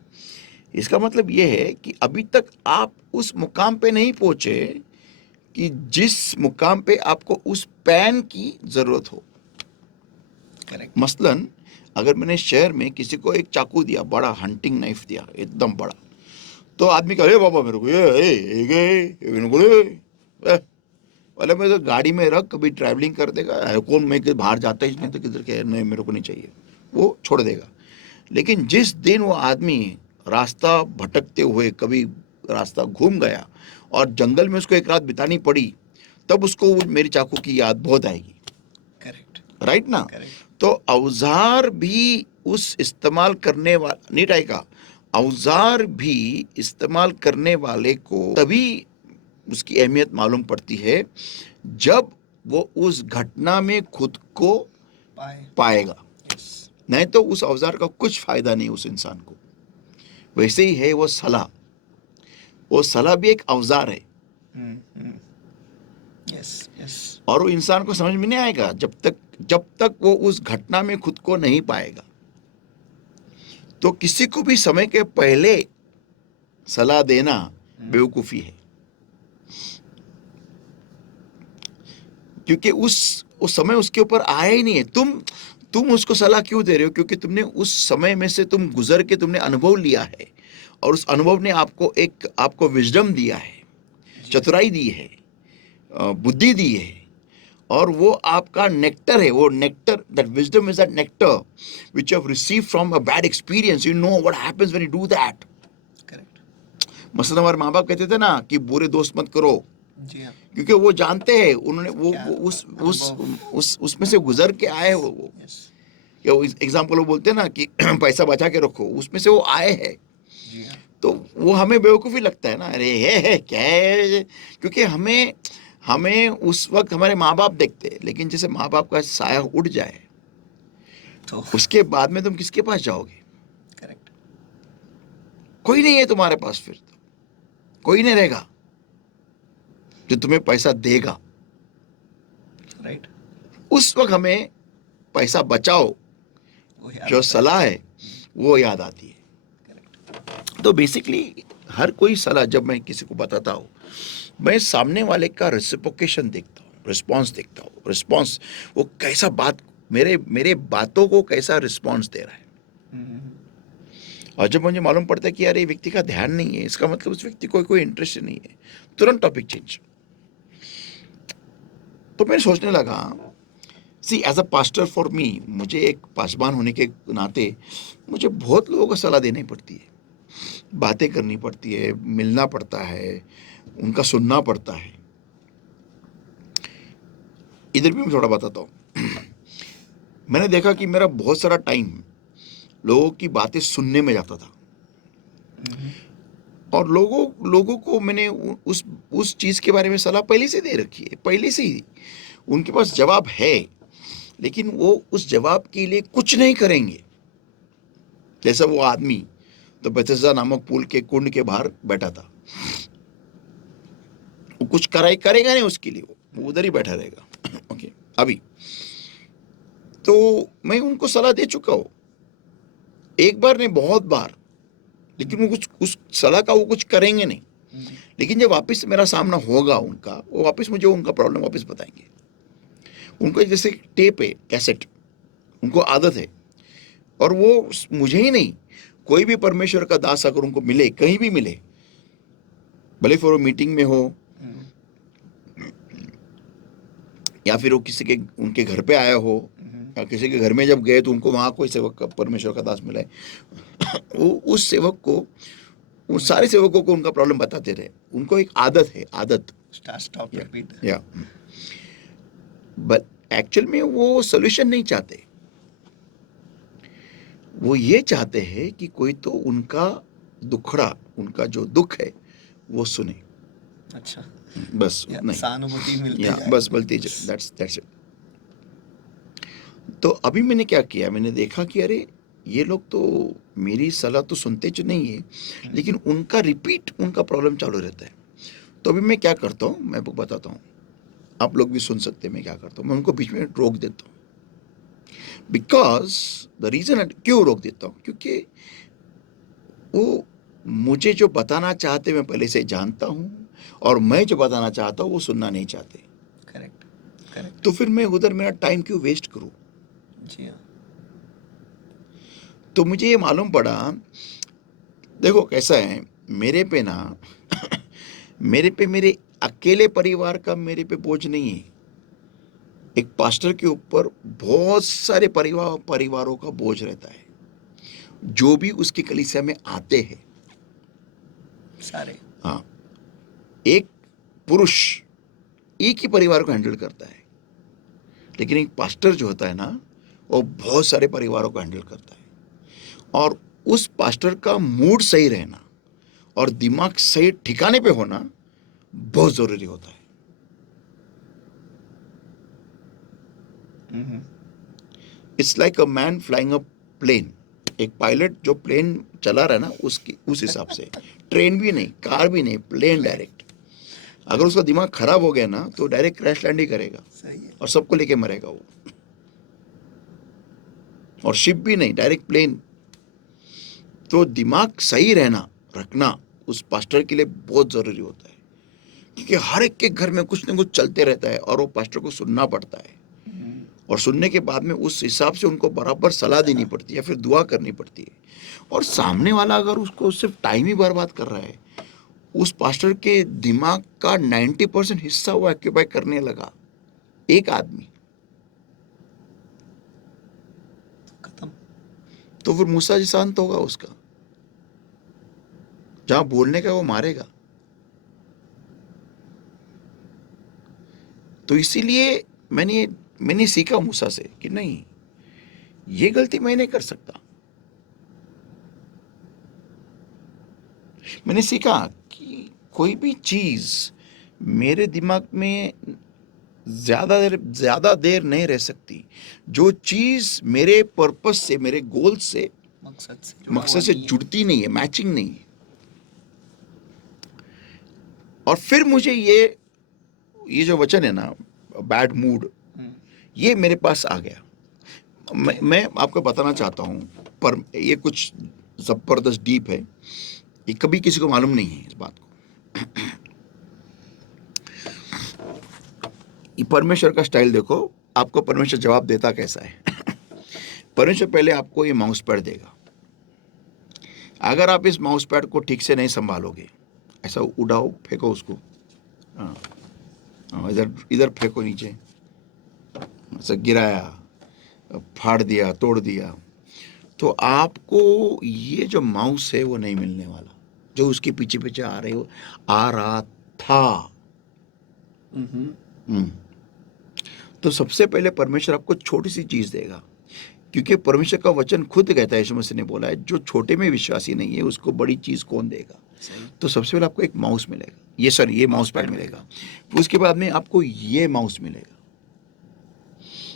इसका मतलब ये है कि अभी तक आप उस मुकाम पे नहीं पहुंचे कि जिस मुकाम पे आपको उस पैन की जरूरत हो। करेक्ट। मसलन अगर मैंने शहर में किसी को एक चाकू दिया, बड़ा हंटिंग नाइफ दिया, एकदम बड़ा, तो आदमी कहे बाबा मेरे को बोले मैं तो गाड़ी में रख, कभी ट्रैवलिंग कर देगा, कौन, मैं बाहर जाता ही नहीं तो किधर के, नहीं मेरे को नहीं चाहिए, वो छोड़ देगा। लेकिन जिस दिन वो आदमी रास्ता भटकते हुए कभी रास्ता घूम गया और जंगल में उसको एक रात बितानी पड़ी, तब उसको मेरी चाकू की याद बहुत आएगी। करेक्ट। राइट ना। करेक्ट। तो औजार भी उस इस्तेमाल करने वाला नीट आएगा, औजार भी इस्तेमाल करने वाले को तभी उसकी अहमियत मालूम पड़ती है जब वो उस घटना में खुद को पाएगा, नहीं तो उस औजार का कुछ फायदा नहीं उस इंसान को। वैसे ही है वो सलाह, वो सलाह भी एक औजार है, यस यस। और वो इंसान को समझ में नहीं आएगा जब तक वो उस घटना में खुद को नहीं पाएगा। तो किसी को भी समय के पहले सलाह देना बेवकूफी है, क्योंकि उस समय उसके ऊपर आया ही नहीं है। तुम उसको सलाह क्यों दे रहे हो? क्योंकि तुमने उस समय में से तुम गुजर के तुमने अनुभव लिया है, और उस अनुभव ने आपको विजडम दिया है, चतुराई दी है, बुद्धि दी है, और वो आपका नेक्टर है। वो nectar, that wisdom is that nectar which you have received from a bad experience. You know what happens when you do that. Correct. मसलन हमारे माँ बाप कहते थे ना कि बुरे दोस्त मत करो, जी हाँ। क्योंकि वो जानते हैं, उन्होंने वो उसमें से गुजर के आए हो। वो या एग्जाम्पल वो बोलते हैं ना कि पैसा बचा के रखो, उसमें से वो आए हैं। जी हाँ। तो वो हमें बेवकूफ़ी लगता है ना, अरे है क्या है, क्योंकि हमें उस वक्त हमारे माँ बाप देखते हैं, लेकिन जैसे माँ बाप का साया उड़ जाए तो उसके बाद में तुम किसके पास जाओगे? करेक्ट। कोई नहीं है तुम्हारे पास, फिर तो कोई नहीं रहेगा जो तुम्हें पैसा देगा। राइट। उस वक्त हमें पैसा बचाओ वो याद जो आता है। सलाह है वो याद आती है। करेक्ट। तो बेसिकली हर कोई सलाह जब मैं किसी को बताता हूँ, मैं सामने वाले का रेसिप्रोकेशन देखता हूँ, रिस्पॉन्स देखता हूँ। रिस्पॉन्स, वो कैसा बात, मेरे बातों को कैसा रिस्पॉन्स दे रहा है। और जब मुझे मालूम पड़ता है कि यार ये व्यक्ति का ध्यान नहीं है, इसका मतलब उस व्यक्ति को कोई इंटरेस्ट नहीं है, तुरंत टॉपिक चेंज। तो मैं सोचने लगा, see as a pastor for me, मुझे एक पासबान होने के नाते मुझे बहुत लोगों को सलाह देनी पड़ती है, बातें करनी पड़ती है, मिलना पड़ता है, उनका सुनना पड़ता है। इधर भी मैं थोड़ा बताता हूँ। मैंने देखा कि मेरा बहुत सारा टाइम लोगों की बातें सुनने में जाता था, और लोगों को मैंने उस चीज़ के बारे में सलाह पहले से दे रखी है, पहले से ही उनके पास जवाब है, लेकिन वो उस जवाब के लिए कुछ नहीं करेंगे। जैसा वो आदमी तो बेथेस्दा नामक पुल के कुंड के बाहर बैठा था, वो कुछ करेगा नहीं उसके लिए, वो उधर ही बैठा रहेगा। ओके, अभी तो मैं उनको सलाह दे चुका हूं, एक बार नहीं बहुत बार, लेकिन वो कुछ उस सलाह का वो कुछ करेंगे नहीं। लेकिन जब वापस मेरा सामना होगा उनका, वो वापस मुझे उनका प्रॉब्लम वापस बताएंगे। उनको जैसे टेप है, कैसेट, उनको आदत है, और वो मुझे ही नहीं, कोई भी परमेश्वर का दास अगर उनको मिले, कहीं भी मिले, भले फिर वो मीटिंग में हो या फिर वो किसी के उनके घर पे आया हो, या किसी के घर में जब गए तो उनको वहां कोई सेवक परमेश्वर का दास मिला है, वो उस सेवक को, उन सारे सेवकों को उनका प्रॉब्लम बताते रहे। उनको एक आदत है, आदत। Stop repeat. या बट एक्चुअल में वो सोल्यूशन नहीं चाहते, वो ये चाहते हैं कि कोई तो उनका दुखड़ा, उनका जो दुख है वो सुने। अच्छा, बस नहीं, सहानुभूति मिलती या जाए। बस बोलते दैट्स इट। तो अभी मैंने क्या किया, मैंने देखा कि अरे ये लोग तो मेरी सलाह तो सुनते जो नहीं है, लेकिन उनका रिपीट उनका प्रॉब्लम चालू रहता है। तो अभी मैं क्या करता हूँ, मैं आपको बताता हूँ, आप लोग भी सुन सकते हैं मैं क्या करता हूँ। मैं उनको बीच में रोक देता हूँ। बिकॉज द रीजन, क्यों रोक देता हूँ, क्योंकि वो मुझे जो बताना चाहते मैं पहले से जानता हूँ, और मैं जो बताना चाहता हूँ वो सुनना नहीं चाहते। Correct, correct. तो फिर मैं उधर मेरा टाइम क्यों वेस्ट करूँ। जी हाँ। तो मुझे ये मालूम पड़ा, देखो कैसा है, मेरे पे ना मेरे पे मेरे अकेले परिवार का मेरे पे बोझ नहीं है। एक पास्टर के ऊपर बहुत सारे परिवारों का बोझ रहता है, जो भी उसकी कलीसिया में आते हैं। सारे। हाँ, एक पुरुष एक ही परिवार को हैंडल करता है, लेकिन एक पास्टर जो होता है ना, वो बहुत सारे परिवारों को हैंडल करता है। और उस पास्टर का मूड सही रहना और दिमाग सही ठिकाने पे होना बहुत जरूरी होता है। It's like a man flying a plane. एक पायलट जो प्लेन चला रहा है ना, उसकी उस हिसाब से, ट्रेन भी नहीं, कार भी नहीं, प्लेन डायरेक्ट। अगर उसका दिमाग खराब हो गया ना तो डायरेक्ट क्रैश लैंड ही करेगा, सही है। और सबको लेके मरेगा वो। और शिप भी नहीं, डायरेक्ट प्लेन। तो दिमाग सही रहना, रखना उस पास्टर के लिए बहुत जरूरी होता है, क्योंकि हर एक के घर में कुछ ना कुछ चलते रहता है, और वो पास्टर को सुनना पड़ता है, और सुनने के बाद में उस हिसाब से उनको बराबर सलाह देनी पड़ती है, फिर दुआ करनी पड़ती है। और सामने वाला अगर उसको सिर्फ टाइम ही बर्बाद कर रहा है, उस पास्टर के दिमाग का 90% हिस्सा वो ऑक्यूपाई करने लगा, एक आदमी, खत्म। तो फिर मूसा जैसा अंत होगा उसका। जहां बोलने का वो मारेगा। तो इसीलिए मैंने सीखा मूसा से कि नहीं, ये गलती मैं नहीं कर सकता। मैंने सीखा कि कोई भी चीज मेरे दिमाग में ज्यादा देर नहीं रह सकती। जो चीज मेरे पर्पस से, मेरे गोल से, मकसद से जुड़ती नहीं है, मैचिंग नहीं है, और फिर मुझे ये जो वचन है ना, बैड मूड, ये मेरे पास आ गया। मैं आपको बताना चाहता हूँ, पर ये कुछ जबरदस्त डीप है, ये कभी किसी को मालूम नहीं है इस बात को। ये परमेश्वर का स्टाइल देखो, आपको परमेश्वर जवाब देता कैसा है। परमेश्वर पहले आपको ये माउस पैड देगा। अगर आप इस माउस पैड को ठीक से नहीं संभालोगे, ऐसा उड़ाओ, फेंको उसको, हाँ, इधर इधर फेंको नीचे, ऐसा गिराया, फाड़ दिया, तोड़ दिया, तो आपको ये जो माउस है वो नहीं मिलने वाला, जो उसके पीछे पीछे आ रहा था। तो सबसे पहले परमेश्वर आपको छोटी सी चीज देगा, क्योंकि परमेश्वर का वचन खुद कहता है, यीशु मसीह ने बोला है, जो छोटे में विश्वासी नहीं है उसको बड़ी चीज कौन देगा। तो सबसे पहले आपको एक माउस मिलेगा, ये माउस पैड मिलेगा। उसके बाद में आपको ये माउस मिलेगा।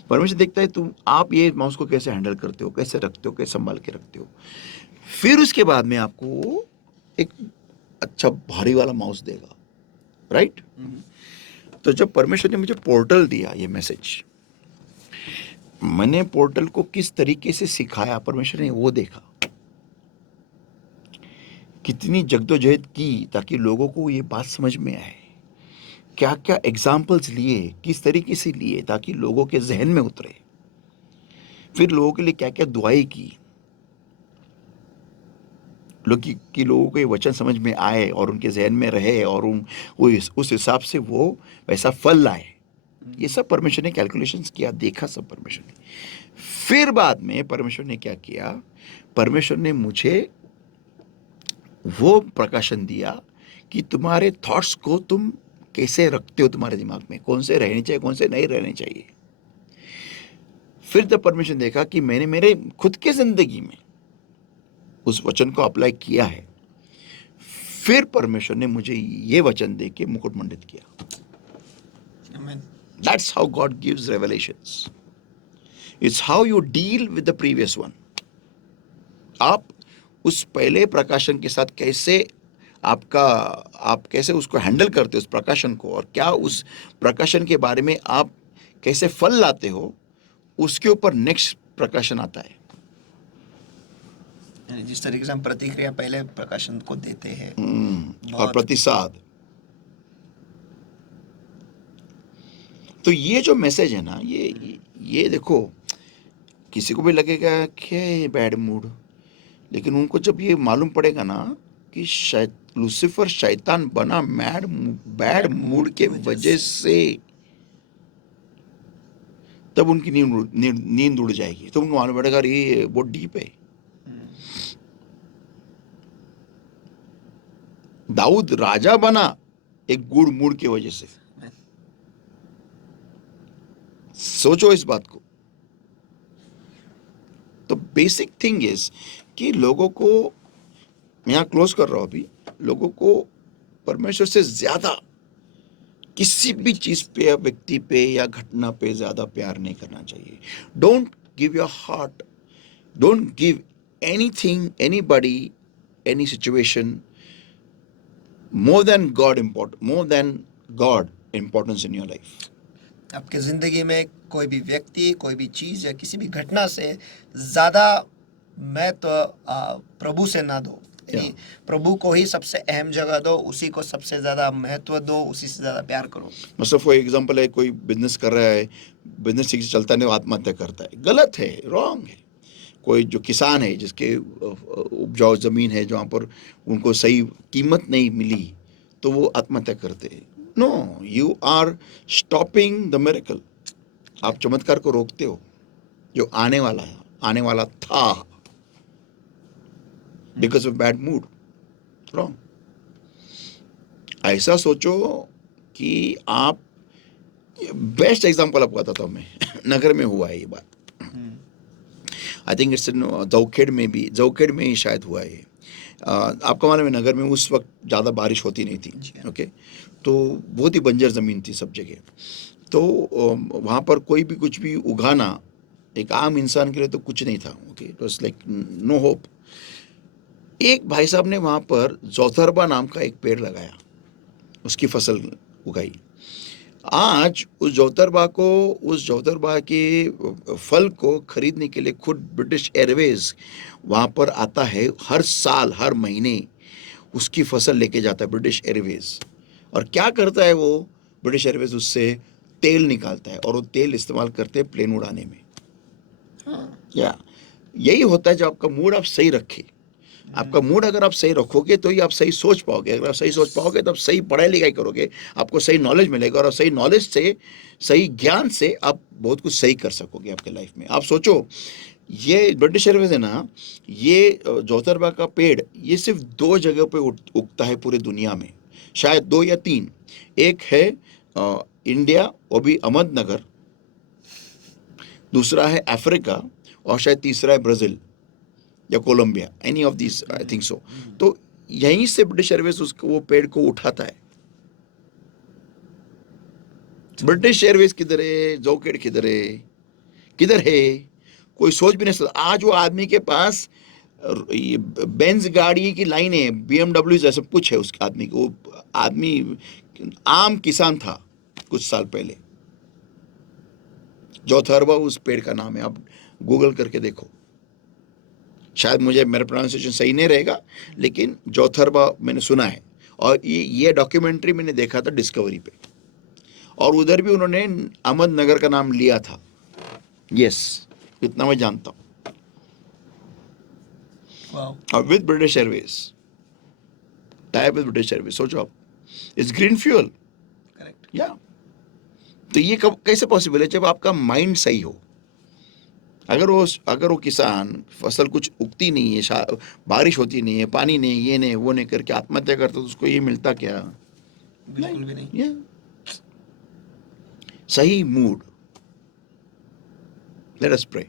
परमेश्वर देखता है तुम, आप ये माउस को कैसे हैंडल करते हो, कैसे रखते हो, कैसे संभाल के रखते हो। फिर उसके बाद में आपको एक अच्छा भारी वाला माउस देगा, राइट। तो जब परमेश्वर ने मुझे पोर्टल दिया, ये मैसेज, मैंने पोर्टल को किस तरीके से सिखाया, परमेश्वर ने वो देखा कितनी जद्दोजहद की ताकि लोगों को ये बात समझ में आए, क्या क्या एग्जाम्पल्स लिए, किस तरीके से लिए ताकि लोगों के जहन में उतरे, फिर लोगों के लिए क्या क्या दुआएं की, लोग कि लोगों को ये वचन समझ में आए और उनके जहन में रहे और उस हिसाब से वो वैसा फल लाए। ये सब परमेश्वर ने कैलकुलेशंस किया, देखा सब परमेश्वर ने। फिर बाद में परमेश्वर ने क्या किया, परमेश्वर ने मुझे वो प्रकाशन दिया कि तुम्हारे थॉट्स को तुम कैसे रखते हो तुम्हारे दिमाग में, कौन से रहने चाहिए कौन से नहीं रहने चाहिए। फिर जब परमेश्वर ने देखा कि मैंने मेरे खुद के जिंदगी में उस वचन को अप्लाई किया है, फिर परमेश्वर ने मुझे ये वचन दे के मुकुटमंडित किया। Amen. That's how God gives revelations. It's how you deal with the previous one. आप उस पहले प्रकाशन के साथ कैसे आप कैसे उसको हैंडल करते हो उस प्रकाशन को, और क्या उस प्रकाशन के बारे में आप कैसे फल लाते हो, उसके ऊपर नेक्स्ट प्रकाशन आता है। यानी जिस तरीके से हम प्रतिक्रिया पहले प्रकाशन को देते हैं और बहुत प्रतिसाद। तो ये जो मैसेज है ना, ये देखो, किसी को भी लगेगा कि बैड मूड, लेकिन उनको जब ये मालूम पड़ेगा ना कि लूसीफर शैतान बना बैड मूड के वजह से, तब उनकी नींद उड़ जाएगी। तो उनको मालूम पड़ेगा ये बहुत डीप है। दाऊद राजा बना एक गुड मूड की वजह से। सोचो इस बात को। तो बेसिक थिंग इज कि लोगों को, मैं यहां क्लोज कर रहा हूं अभी, लोगों को परमेश्वर से ज्यादा किसी भी चीज पे या व्यक्ति पे या घटना पे ज्यादा प्यार नहीं करना चाहिए। Don't give your heart, don't give anything, anybody, any situation more than God importance in your life. आपके जिंदगी में कोई भी व्यक्ति, कोई भी चीज या किसी भी घटना से ज्यादा महत्व प्रभु से ना दो। यानी प्रभु को ही सबसे अहम जगह दो, उसी को सबसे ज्यादा महत्व दो, उसी से ज्यादा प्यार करो। मतलब फॉर एग्जांपल है, कोई बिजनेस कर रहा है, बिजनेस ठीक से चलता नहीं, आत्महत्या करता है, गलत है, रॉन्ग है। कोई जो किसान है जिसके उपजाऊ जमीन है जहाँ पर उनको सही कीमत नहीं मिली, तो वो आत्महत्या करते हैं। No, you are stopping the miracle. आप चमत्कार को रोकते हो जो आने वाला है, आने वाला था, because of bad mood. Wrong. ऐसा सोचो कि आप, बेस्ट एग्जांपल आपको बताता हूं मैं नगर में हुआ है ये बात। आई थिंक इट्स जौखेड़ में ही शायद हुआ है। आपको मालूम है नगर में उस वक्त ज़्यादा बारिश होती नहीं थी। ओके, तो बहुत ही बंजर ज़मीन थी सब जगह। तो वहाँ पर कोई भी कुछ भी उगाना एक आम इंसान के लिए तो कुछ नहीं था। Okay, it was like no hope. एक भाई साहब ने वहाँ पर जोथरबा नाम का एक पेड़ लगाया, उसकी फसल उगाई। आज उस जोतरबा के फल को खरीदने के लिए खुद ब्रिटिश एयरवेज वहाँ पर आता है, हर साल हर महीने उसकी फसल लेके जाता है ब्रिटिश एयरवेज। और क्या करता है वो ब्रिटिश एयरवेज, उससे तेल निकालता है और वो तेल इस्तेमाल करते हैं प्लेन उड़ाने में। या यही होता है जब आपका मूड आप सही रखे। आपका मूड अगर आप सही रखोगे तो ही आप सही सोच पाओगे। अगर आप सही सोच पाओगे तो आप सही पढ़ाई लिखाई करोगे, आपको सही नॉलेज मिलेगा, और सही नॉलेज से, सही ज्ञान से आप बहुत कुछ सही कर सकोगे आपके लाइफ में। आप सोचो, ये ब्रिटिश एयरवेज है ना, ये जोतरबा का पेड़ ये सिर्फ 2 जगह पे उगता है पूरी दुनिया में, शायद 2 या 3। एक है इंडिया, वो भी अहमदनगर, दूसरा है अफ्रीका, और शायद तीसरा है ब्राज़ील या Colombia, any of this, I think so. तो यहीं से ब्रिटिश एयरवेज उसको, वो पेड़ को उठाता है। ब्रिटिश एयरवेज किधर है, जोखेड़ किधर है, कोई सोच भी नहीं सकता। आज वो आदमी के पास बेंज गाड़ी की लाइन है, BMW जैसा कुछ है उसके आदमी को। वो आदमी आम किसान था कुछ साल पहले। जोथरबा उस पेड़ का नाम है, आप गूगल करके देखो। शायद मुझे मेरा प्रोनाउंसिएशन सही नहीं रहेगा, लेकिन जोथर्बा मैंने सुना है, और ये डॉक्यूमेंट्री मैंने देखा था डिस्कवरी पे, और उधर भी उन्होंने अहमदनगर का नाम लिया था। यस, इतना मैं जानता हूँ। और with British Airways, type with British Airways, सोचो आप, इट्स ग्रीन फ्यूल। करेक्ट। या तो ये कब कैसे पॉसिबल है? जब आपका माइंड सही हो। अगर वो किसान फसल कुछ उगती नहीं है, बारिश होती नहीं है, पानी नहीं, ये नहीं वो नहीं करके आत्महत्या करता, तो उसको ये मिलता क्या? बिल्कुल भी नहीं। या सही mood. Let us pray.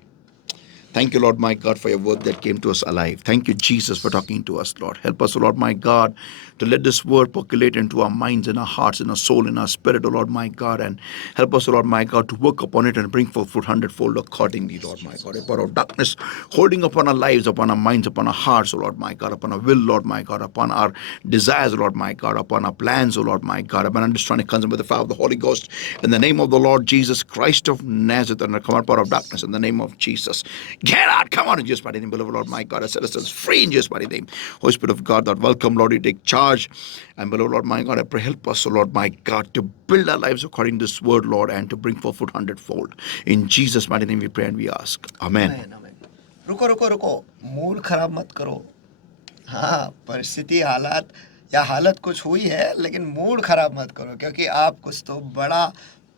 Thank you, Lord my God, for your word that came to us alive. Thank you, Jesus, for talking to us, Lord. Help us, Lord my God, to let this word percolate into our minds and our hearts and our soul and our spirit, O Lord my God, and help us, Lord my God, to work upon it and bring forth fruit hundredfold accordingly, Lord my God. A power of darkness holding upon our lives, upon our minds, upon our hearts, O Lord my God, upon our will, Lord my God, upon our desires, Lord my God, upon our plans, O Lord my God, upon understanding comes with the fire of the Holy Ghost, in the name of the Lord Jesus Christ of Nazareth, and the command power of darkness, in the name of Jesus. Get out, come on in Jesus' mighty name, beloved Lord my God. I set ourselves free in Jesus' mighty name. Holy Spirit of God, that welcome, Lord, you take charge. And beloved Lord my God, I pray, help us, O Lord my God, to build our lives according to this word, Lord, and to bring forth fruit hundredfold. In Jesus' mighty name we pray and we ask. Amen. आमेन, आमेन। रुको रुको रुको, mood खराब मत करो। हाँ, परिस्थिति, हालात या हालत कुछ हुई है, लेकिन मूड खराब मत करो, क्योंकि आप कुछ तो बड़ा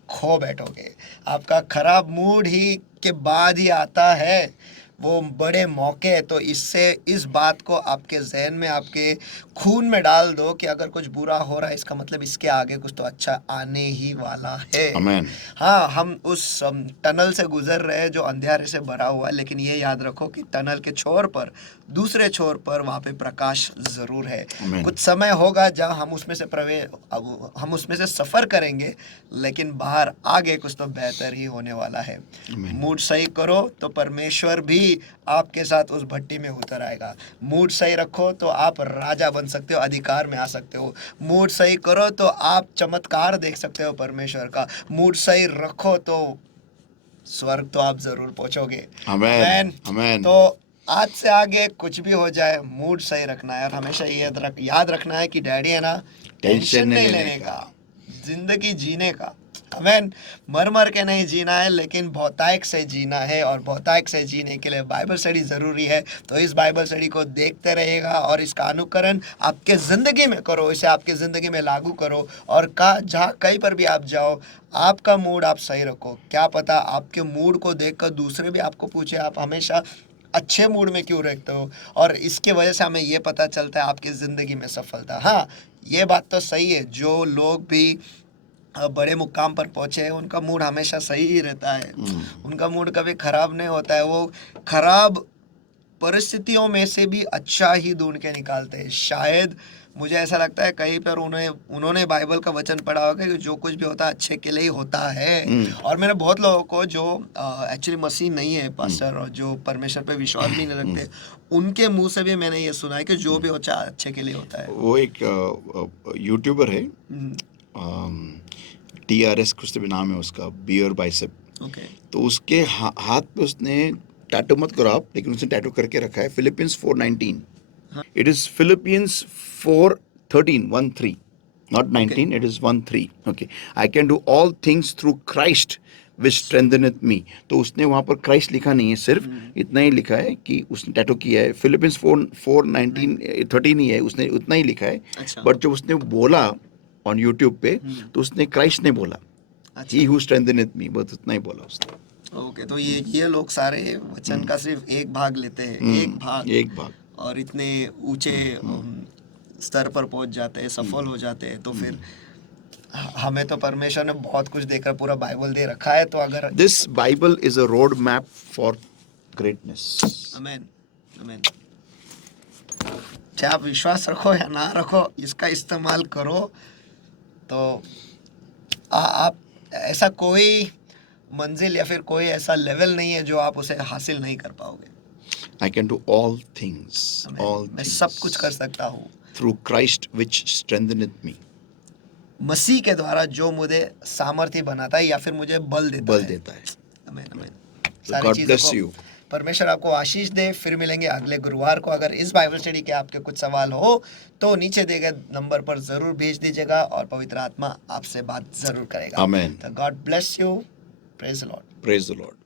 खो बैठोगे। आपका खराब मूड ही के बाद ही आता है वो बड़े मौके। तो इससे इस बात को आपके जहन में, आपके खून में डाल दो कि अगर कुछ बुरा हो रहा है, इसका मतलब इसके आगे कुछ तो अच्छा आने ही वाला है। Amen. हाँ, हम उस टनल से गुजर रहे हैं जो अंधेरे से भरा हुआ है, लेकिन ये याद रखो कि टनल के छोर पर, दूसरे छोर पर, वहाँ पे प्रकाश जरूर है। Amen. कुछ समय होगा जहाँ हम उसमें से हम उसमें से सफर करेंगे, लेकिन बाहर आगे कुछ तो बेहतर ही होने वाला है। Amen. मूड सही करो तो परमेश्वर भी आपके साथ उस भट्टी में उतर आएगा। मूड सही रखो तो आप राजा बन सकते हो, अधिकार में आ सकते हो। मूड सही करो तो आप चमत्कार देख सकते हो परमेश्वर का। मूड सही रखो तो स्वर्ग तो आप जरूर पहुंचोगे। Amen. आमेन। Amen. तो आज से आगे कुछ भी हो जाए, मूड सही रखना है, और हमेशा ये याद रखना है कि डैडी है ना, टेंशन नहीं लेने का, जिंदगी जीने का। आमेन। मर मर के नहीं जीना है, लेकिन बहुतायत से जीना है, और बहुतायत से जीने के लिए बाइबल स्टडी ज़रूरी है। तो इस बाइबल स्टडी को देखते रहिएगा और इसका अनुकरण आपके ज़िंदगी में करो, इसे आपके ज़िंदगी में लागू करो, और जहाँ कहीं पर भी आप जाओ, आपका मूड आप सही रखो। क्या पता आपके मूड को देखकर दूसरे भी आपको पूछे, आप हमेशा अच्छे मूड में क्यों रहते हो, और इसकी वजह से हमें ये पता चलता है आपकी ज़िंदगी में सफलता। हाँ, ये बात तो सही है, जो लोग भी बड़े मुकाम पर पहुंचे हैं, उनका मूड हमेशा सही ही रहता है। उनका मूड कभी खराब नहीं होता है। वो खराब परिस्थितियों में से भी अच्छा ही ढूंढ के निकालते हैं। शायद मुझे ऐसा लगता है कहीं पर उन्होंने बाइबल का वचन पढ़ा होगा कि जो कुछ भी होता है अच्छे के लिए ही होता है। और मैंने बहुत लोगों को जो एक्चुअली मसीह नहीं है पास्टर, और जो परमेश्वर पे विश्वास भी नहीं रखते, उनके मुंह से भी मैंने ये सुना है कि जो भी होता है अच्छे के लिए होता है। वो एक यूट्यूबर है, TRS कुछ तो भी नाम है उसका, बियर बाइसेप। ओके। तो उसके हाथ पे उसने टैटू, मत करो आप, लेकिन उसने टैटू करके रखा है Philippians 4:19। It is Philippians 4:13, not 19, it is 1:3. Okay, I can do all things through Christ which strengtheneth me. तो उसने वहाँ पर क्राइस्ट लिखा नहीं है, सिर्फ इतना ही लिखा है कि उसने टैटू किया है। फिलिपियंस 4:13 ही है, उसने उतना ही लिखा है। अच्छा। बट जब उसने बोला ऑन यूट्यूब पे, तो उसने क्राइस्ट नहीं बोला, ही हु स्ट्रेंथेनेथ मी, बस उतना ही बोला उसने। ओके। तो ये लोग सारे वचन का सिर्फ एक भाग लेते हैं, एक भाग, और इतने ऊंचे स्तर पर पहुंच जाते हैं, सफल हो जाते हैं। तो फिर हमें तो परमेश्वर ने बहुत कुछ देकर पूरा बाइबल दे रखा है। तो अगर this Bible is a road map for greatness. Amen, amen. चाहे आप विश्वास रखो या ना रखो, इसका इस्तेमाल करो। तो आप ऐसा कोई मंजिल या फिर कोई ऐसा लेवल नहीं है जो आप उसे हासिल नहीं कर पाओगे। I can do all things, मैं सब कुछ कर सकता हूँ through Christ which strengtheneth me. मसीह के द्वारा जो मुझे सामर्थ्य बनाता है या फिर मुझे बल देता है। है। आमीन, आमीन। So God bless you. परमेश्वर आपको आशीष दे। फिर मिलेंगे अगले गुरुवार को। अगर इस बाइबल स्टडी के आपके कुछ सवाल हो तो नीचे दिए गए नंबर पर जरूर भेज दीजिएगा और पवित्र आत्मा आपसे बात जरूर करेगा। Amen. तो God bless you. Praise the Lord. Praise the Lord.